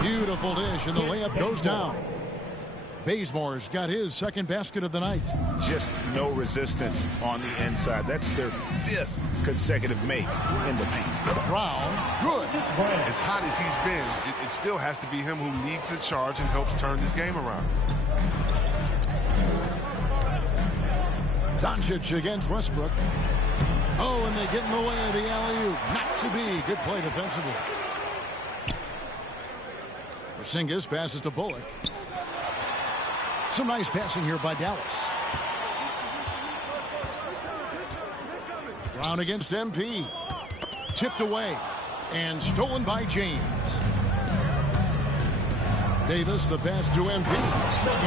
Beautiful dish, and the layup goes down. Bazemore's got his second basket of the night. Just no resistance on the inside. That's their 5th consecutive make in the paint. Brown, good. As hot as he's been, it still has to be him who leads the charge and helps turn this game around. Doncic against Westbrook. Oh, and they get in the way of the alley-oop. Not to be. Good play defensively. Porzingis passes to Bullock. Some nice passing here by Dallas. Brown against MP. Tipped away and stolen by James. Davis, the pass to MP.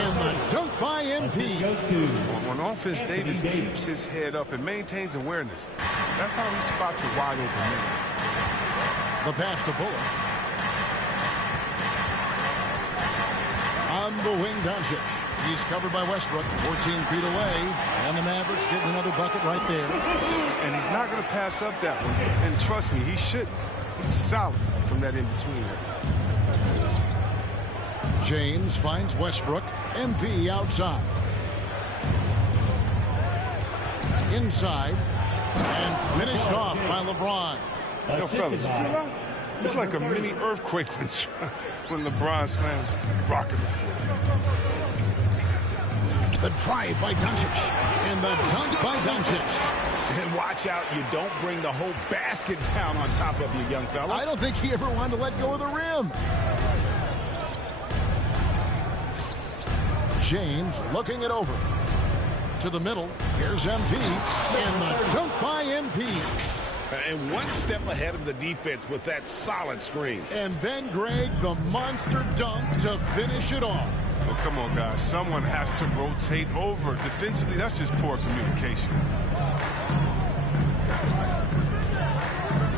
And the dunk by MP. On offense, Davis keeps his head up and maintains awareness. That's how he spots a wide open man. The pass to Bullock. On the wing, Doncic. He's covered by Westbrook, 14 feet away, and the Mavericks getting another bucket right there. And he's not going to pass up that one. And trust me, he shouldn't. He's solid from that in-between there. James finds Westbrook. MP outside. Inside. And finished off by LeBron. You know, fellas, it's like a mini earthquake when LeBron slams rocket the floor. The drive by Doncic. And the dunk by Doncic. And watch out, you don't bring the whole basket down on top of you, young fella. I don't think he ever wanted to let go of the rim. James looking it over. To the middle. Here's MP. And the dunk by MP. And one step ahead of the defense with that solid screen. And then, Greg, the monster dunk to finish it off. Oh, come on, guys. Someone has to rotate over. Defensively, that's just poor communication.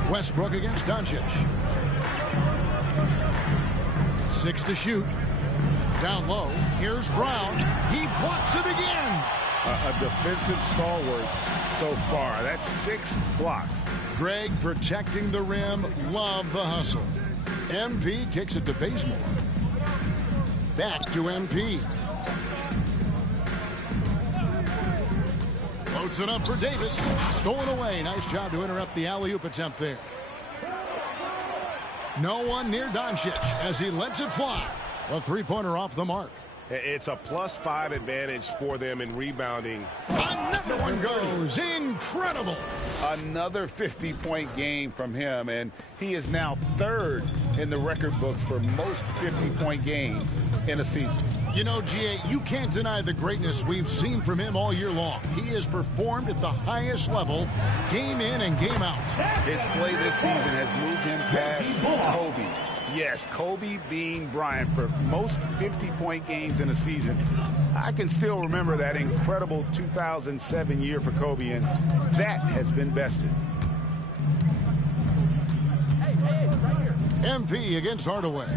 Westbrook against Doncic. 6 to shoot. Down low. Here's Brown. He blocks it again. A defensive stalwart so far. That's 6 blocks. Greg protecting the rim. Love the hustle. MP kicks it to Bazemore. Back to MP. Loads it up for Davis. Stolen away. Nice job to interrupt the alley-oop attempt there. No one near Doncic as he lets it fly. A three-pointer off the mark. It's a +5 advantage for them in rebounding. Another one goes. Incredible. Another 50-point game from him, and he is now 3rd in the record books for most 50-point games in a season. You know, G.A., you can't deny the greatness we've seen from him all year long. He has performed at the highest level, game in and game out. His play this season has moved him past Kobe. Yes, Kobe being Bryant for most 50-point games in a season. I can still remember that incredible 2007 year for Kobe, and that has been bested. MP against Hardaway.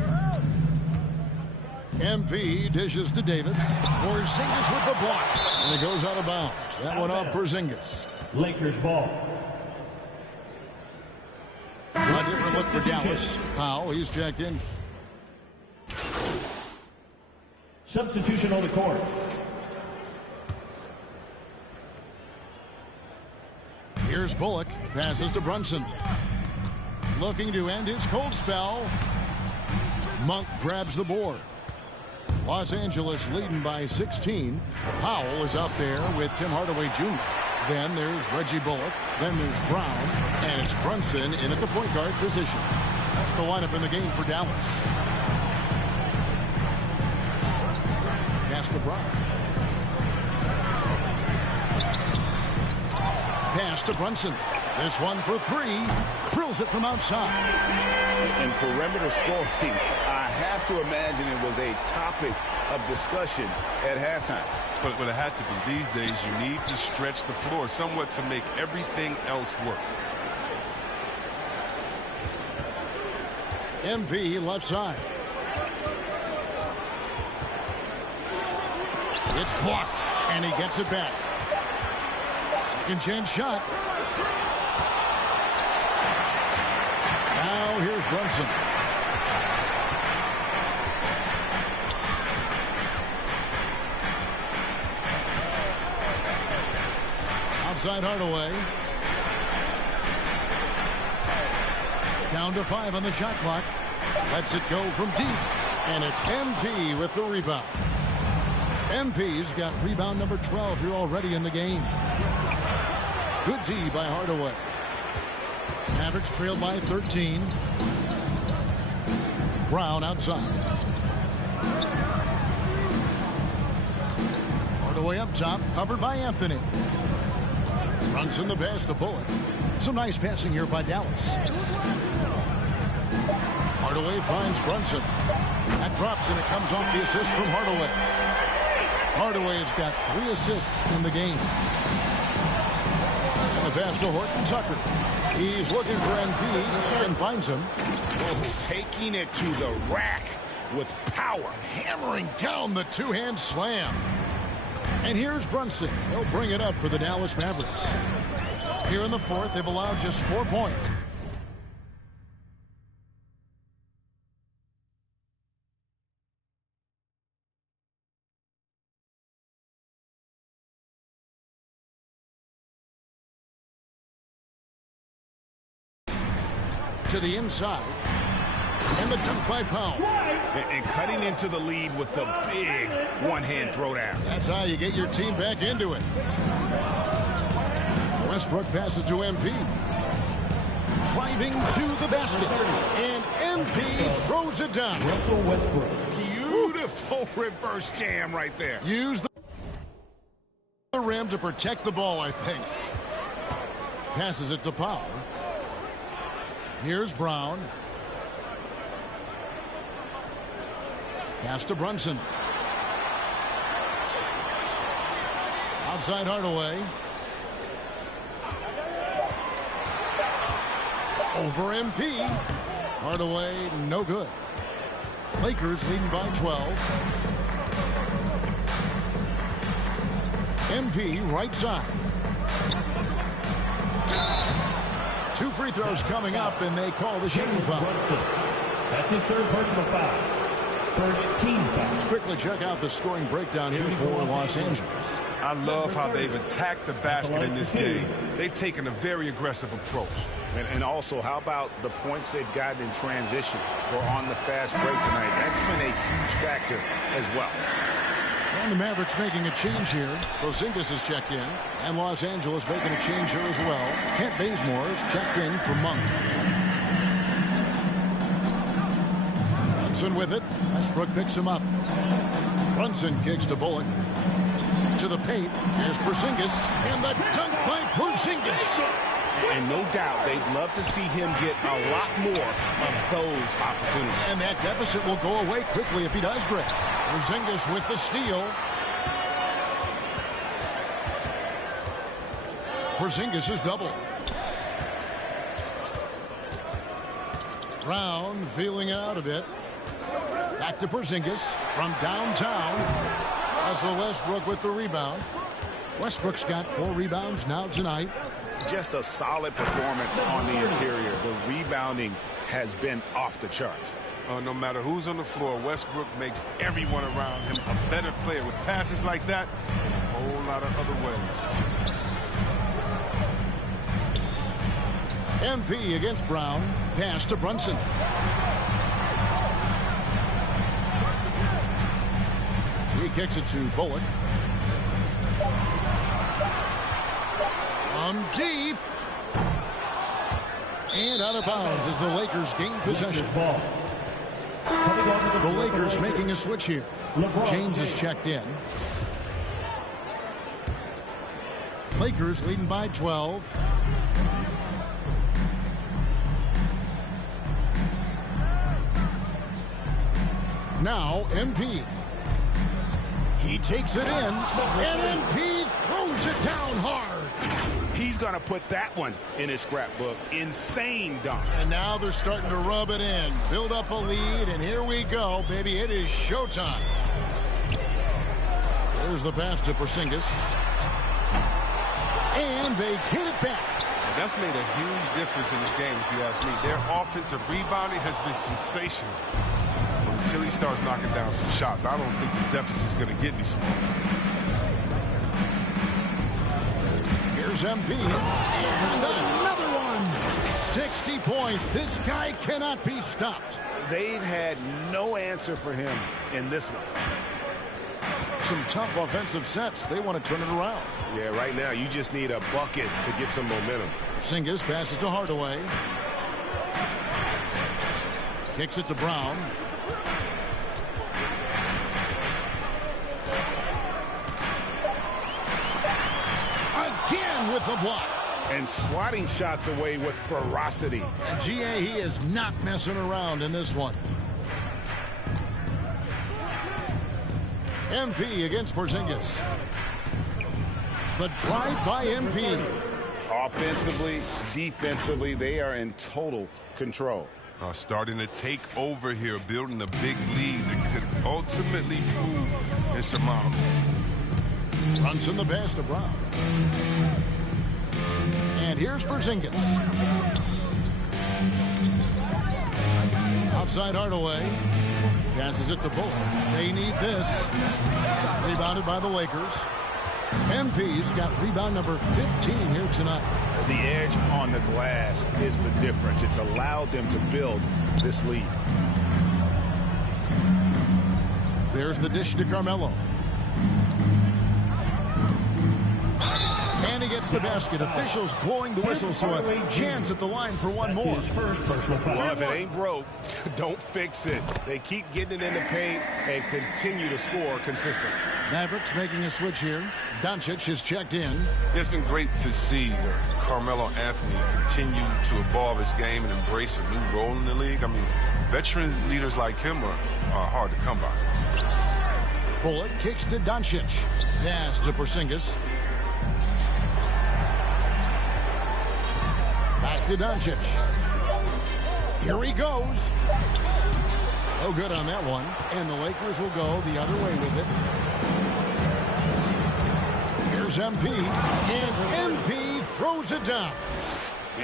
MP dishes to Davis. Porzingis with the block. And it goes out of bounds. That one off Porzingis. Lakers ball. A different look for Dallas. Powell, he's checked in. Substitution on the court. Here's Bullock. Passes to Brunson. Looking to end his cold spell. Monk grabs the board. Los Angeles leading by 16. Powell is out there with Tim Hardaway Jr. Then there's Reggie Bullock. Then there's Brown. And it's Brunson in at the point guard position. That's the lineup in the game for Dallas. Pass to Brown. Pass to Brunson. This one for 3. Drills it from outside. And perimeter scoring, I have to imagine it was a topic of discussion at halftime. But it had to be. These days, you need to stretch the floor somewhat to make everything else work. MP left side. It's blocked, and he gets it back. Second chance shot. Now here's Brunson. Outside Hardaway. Down to 5 on the shot clock. Lets it go from deep. And it's MP with the rebound. MP's got rebound number 12 here already in the game. Good D by Hardaway. Mavericks trailed by 13. Brown outside. Hardaway up top, covered by Anthony. Runs in the pass to Bullock. Some nice passing here by Dallas. Hardaway finds Brunson. That drops and it comes off the assist from Hardaway. Hardaway has got 3 assists in the game. And the pass to Horton Tucker. He's looking for MP and finds him. Oh, taking it to the rack with power. Hammering down the two-hand slam. And here's Brunson. He'll bring it up for the Dallas Mavericks. Here in the fourth, they've allowed just 4 points. To the inside. And the dunk by Powell. And cutting into the lead with the big one-hand throwdown. That's how you get your team back into it. Westbrook passes to MP. Driving to the basket. And MP throws it down. Russell Westbrook. Beautiful reverse jam right there. Use the rim to protect the ball, I think. Passes it to Powell. Here's Brown. Pass to Brunson. Outside Hardaway. Over MP. Hardaway, no good. Lakers leading by 12. MP right side. 2 free throws coming up, and they call the shooting foul. That's his third personal foul. First team foul. Let's quickly check out the scoring breakdown here for Los Angeles. I love how they've attacked the basket in this game. They've taken a very aggressive approach. And also, how about the points they've gotten in transition or on the fast break tonight? That's been a huge factor as well. And the Mavericks making a change here. Porzingis is checked in. And Los Angeles making a change here as well. Kent Bazemore is checked in for Monk. Brunson with it. Westbrook picks him up. Brunson kicks to Bullock. To the paint. Here's Porzingis. And the dunk by Porzingis. And no doubt they'd love to see him get a lot more of those opportunities. And that deficit will go away quickly if he does, Greg. Porzingis with the steal. Porzingis is double. Brown feeling it out a bit. Back to Porzingis from downtown. Russell Westbrook with the rebound. Westbrook's got 4 rebounds now tonight. Just a solid performance on the interior. The rebounding has been off the charts. No matter who's on the floor, Westbrook makes everyone around him a better player with passes like that and a whole lot of other ways. MP against Brown. Pass to Brunson. He kicks it to Bullock. From deep. And out of bounds as the Lakers gain possession. The Lakers making a switch here. James is checked in. Lakers leading by 12. Now MP. He takes it in, and MP throws it down hard. He's going to put that one in his scrapbook. Insane dunk. And now they're starting to rub it in. Build up a lead, and here we go, baby. It is showtime. There's the pass to Porzingis. And they hit it back. That's made a huge difference in this game, if you ask me. Their offensive rebounding has been sensational. But until he starts knocking down some shots, I don't think the deficit's going to get any smaller. Here's MP. And another one. 60 points. This guy cannot be stopped. They've had no answer for him in this one. Some tough offensive sets. They want to turn it around. Yeah, right now you just need a bucket to get some momentum. Porzingis passes to Hardaway. Kicks it to Brown. Again with the block. And swatting shots away with ferocity. And GA, he is not messing around in this one. MP against Porzingis. The drive by MP. Offensively, defensively, they are in total control. Starting to take over here, building a big lead that could ultimately prove insurmountable. Runs in the pass to Brown. And here's Porzingis. Outside Hardaway. Passes it to Bullock. They need this. Rebounded by the Lakers. MP's got rebound number 15 here tonight. The edge on the glass is the difference. It's allowed them to build this lead. There's the dish to Carmelo. And he gets the basket. Officials blowing the whistle, so a chance at the line for one more. Well, if it ain't broke, don't fix it. They keep getting it in the paint and continue to score consistently. Mavericks making a switch here. Doncic is checked in. It's been great to see Carmelo Anthony continue to evolve his game and embrace a new role in the league. I mean, veteran leaders like him are hard to come by. Bullock kicks to Doncic. Pass to Porzingis. Back to Doncic. Here he goes. No good on that one. And the Lakers will go the other way with it. Here's MP. And MP throws it down.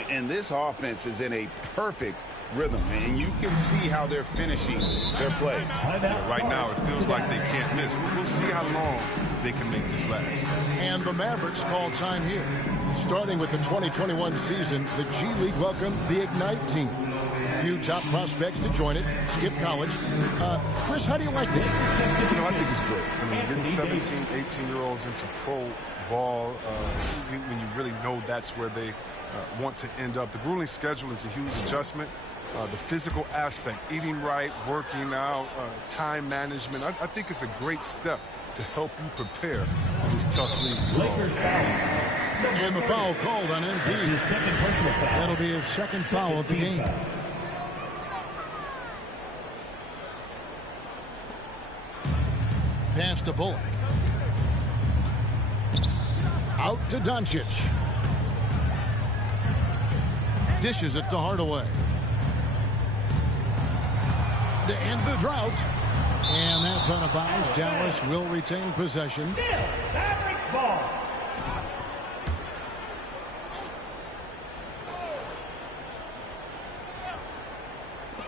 And this offense is in a perfect rhythm, and you can see how they're finishing their plays. Yeah, right now, it feels like they can't miss. We'll see how long they can make this last. And the Mavericks call time here. Starting with the 2021 season, the G League welcomed the Ignite team. A few top prospects to join it. Skip college. Chris, how do you like that? I think it's great. I mean, getting 17, 18-year-olds into pro ball, when you really know that's where they want to end up. The grueling schedule is a huge adjustment. The physical aspect, eating right, working out, time management. I think it's a great step to help you prepare for this tough league. And the foul called on MP. That'll be his second foul of the game. Pass to Bullock. Out to Doncic. Dishes it to Hardaway. To end the drought. And that's out of bounds. Dallas will retain possession. Mavericks ball.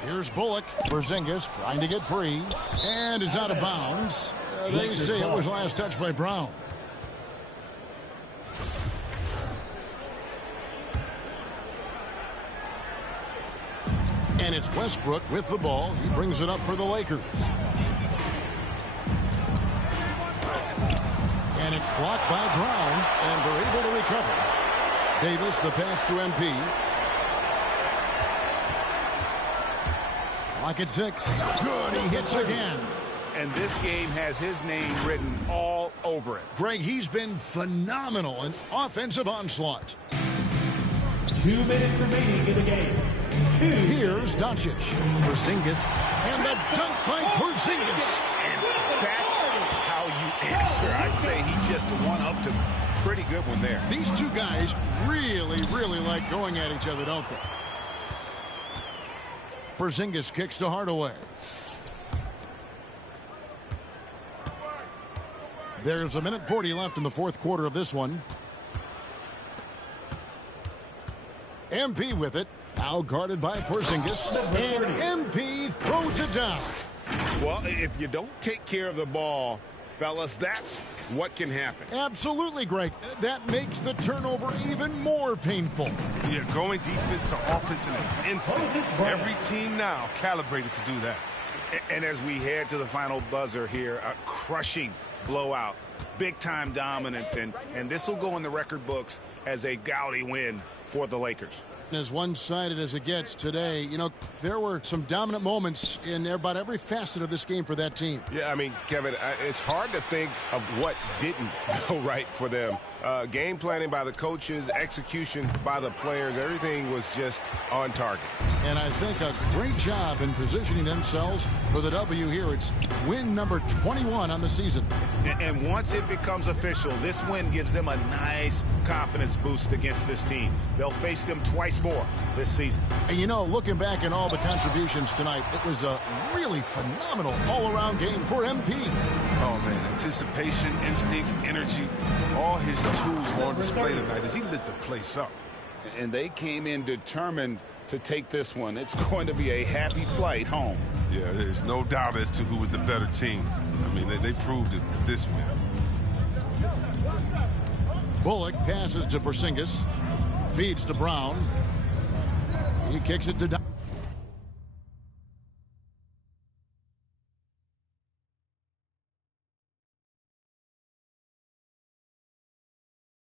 Here's Bullock. Porzingis trying to get free. And it's out of bounds. They say it was last touched by Brown. And it's Westbrook with the ball. He brings it up for the Lakers. And it's blocked by Brown. And they're able to recover. Davis, the pass to MP. Clock at 6. Good, he hits again. And this game has his name written all over it. Greg, he's been phenomenal in offensive onslaught. 2 minutes remaining in the game. Here's Doncic. Porzingis. And the dunk by Porzingis. And that's how you answer. I'd say he just one-upped a pretty good one there. These two guys really, really like going at each other, don't they? Porzingis kicks to Hardaway. There's 1:40 left in the fourth quarter of this one. MP with it. Now guarded by Porzingis. And MP throws it down. Well, if you don't take care of the ball, fellas, that's what can happen. Absolutely, Greg. That makes the turnover even more painful. Yeah, going defense to offense in an instant. Every team now calibrated to do that. And as we head to the final buzzer here, a crushing blowout, big-time dominance, and this will go in the record books as a gaudy win for the Lakers. As one-sided as it gets today, you know, there were some dominant moments in about every facet of this game for that team. Yeah, I mean, Kevin, it's hard to think of what didn't go right for them Game planning by the coaches, execution by the players, everything was just on target. And I think a great job in positioning themselves for the W here. It's win number 21 on the season. And once it becomes official, this win gives them a nice confidence boost against this team. They'll face them twice more this season. And you know, looking back at all the contributions tonight, it was a really phenomenal all-around game for MP. Oh, man, anticipation, instincts, energy, all his tools were on display tonight as he lit the place up. And they came in determined to take this one. It's going to be a happy flight home. Yeah, there's no doubt as to who was the better team. I mean, they proved it with this win. Bullock passes to Porzingis, feeds to Brown. He kicks it to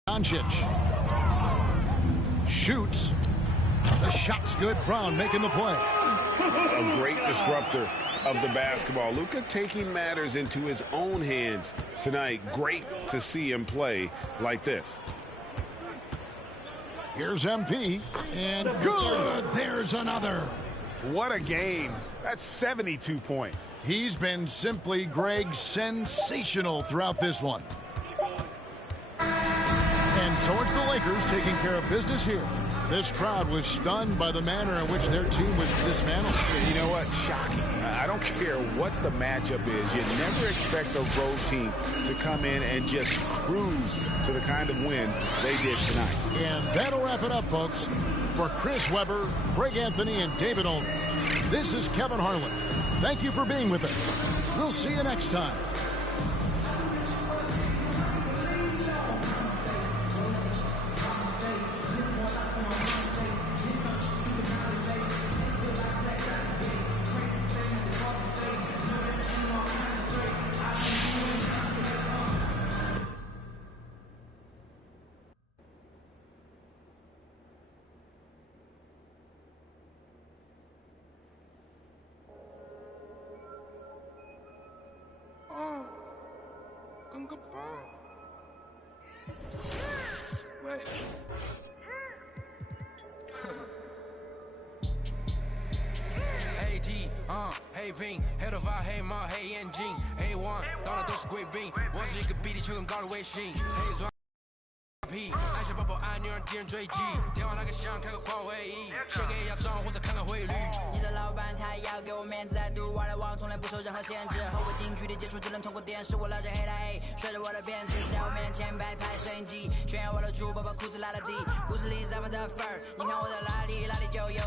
Doncic. Shoots. The shot's good. Brown making the play. A great disruptor of the basketball. Luka taking matters into his own hands tonight. Great to see him play like this. Here's MP. And good. There's another. What a game. That's 72 points. He's been simply, Greg, sensational throughout this one. And so it's the Lakers taking care of business here. This crowd was stunned by the manner in which their team was dismantled. You know what? Shocking. I don't care what the matchup is. You never expect a road team to come in and just cruise to the kind of win they did tonight. And that'll wrap it up, folks. For Chris Webber, Craig Anthony, and David Olney, this is Kevin Harlan. Thank you for being with us. We'll see you next time. Hey Ping， 黑头发黑猫黑眼睛 ，A1 当然都是贵宾，我是一个比你球更高的卫星，黑钻屁，按下抱抱按钮让敌人追击，电话那个响开个跨会议，先给压账或者看看汇率。你的老板他要给我面子，在赌玩的网从来不受任何限制，和我近距离接触只能通过电视，我拉着黑带，甩着我的辫子，在我面前摆拍摄影机，炫耀我的珠宝，把裤子拉到底，故事里咱们的份儿，你看我的哪里就有。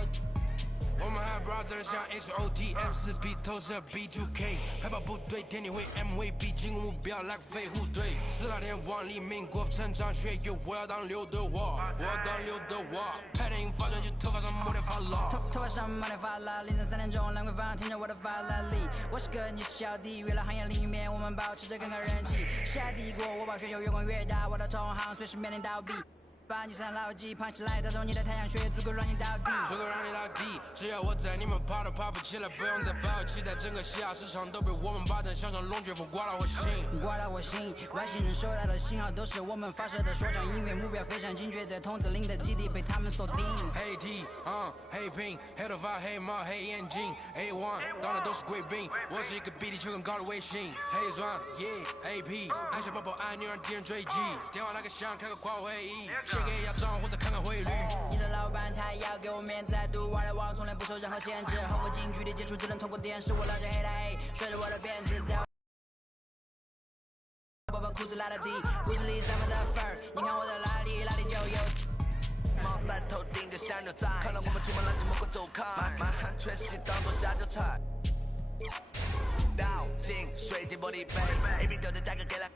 我们还 brother 像 HOT F4P 投射 B2K 海豹部队天地会 M 会 B 进攻目标来个飞虎队4大天王黎明国父成长学友我要当刘德华我要当刘德华拍电影发专辑头发上抹点发蜡头发上抹点发蜡凌晨3点钟兰桂坊听着我的法拉利我是个你小弟娱乐行业里面我们保持着更高人气下帝国我把全球越滚越大我的同行随时面临倒闭把你算牢记，胖起来带动你的太阳穴，足够让你到底，足够让你到底。只要我在，你们爬都爬不起来，不用再抱期待，整个西亚市场都被我们霸占，像场龙卷风刮到我心，刮到我心。外星人收到的信号都是我们发射的说唱音乐，目标非常精确，在筒子林的基地被他们锁定。黑 T， 黑 Pink， 黑头发，黑猫，黑眼睛 ，A1， 当然都是贵宾，我是一个比地球更高的卫星，黑钻 ，AP， 按下抱抱按钮让敌人追击，电话那个响，开个跨会议。给压账或者看看汇率。你的老板他要给我面子，在赌玩的网从来不受任何限制，和我近距离接触只能通过电视，我拉着黑带，甩着我的辫子，在我把裤子拉到底，故事里咱们的份儿，你看我的哪里就有。毛带头顶着像牛仔，看到我们出门拦着某个走开，满汉全席当做下酒菜。倒进水晶玻璃杯 ，A B 丢的价格给了。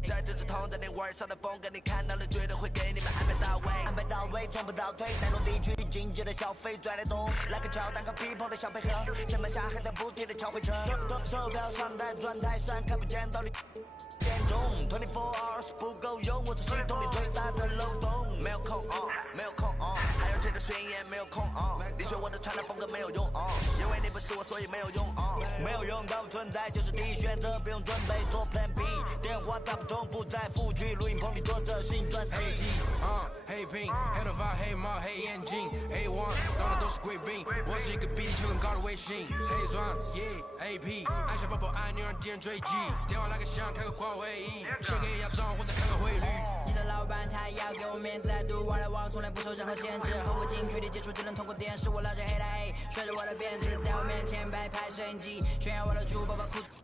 这就是同在你玩上的风格，你看到了绝对会给你们安排到位，安排到位，从不倒退，带动地区经济的消费拽得动，来个乔丹和皮蓬的小配合，前面下还在补贴的敲回车，手表上带转台上看不见到底点钟，24 hours 不够用，我是系统里最大的漏洞，没有空没有空还有这个宣言没有空你学我的传达风格没有用因为你不是我，所以没有用没有用到存在就是第一选择，不用准备做 Plan B， 电话打不通不在副局，录音棚里做。的性转。黑 T， 黑屏，黑头发，黑毛，黑眼睛，黑王，当的都是贵宾。我是一个比地球更高的卫星。黑钻，AP， 爱小宝宝，爱女人，敌人追击。电话来个响，开个话会议，先给压账或者看个汇率。你的老板他要给我面子，还读玩来往，从来不受任何限制。和我近距离接触，只能通过电视。我老家黑的 A， 甩着我的辫子，在我面前摆拍摄影机，炫耀我的珠宝把裤子。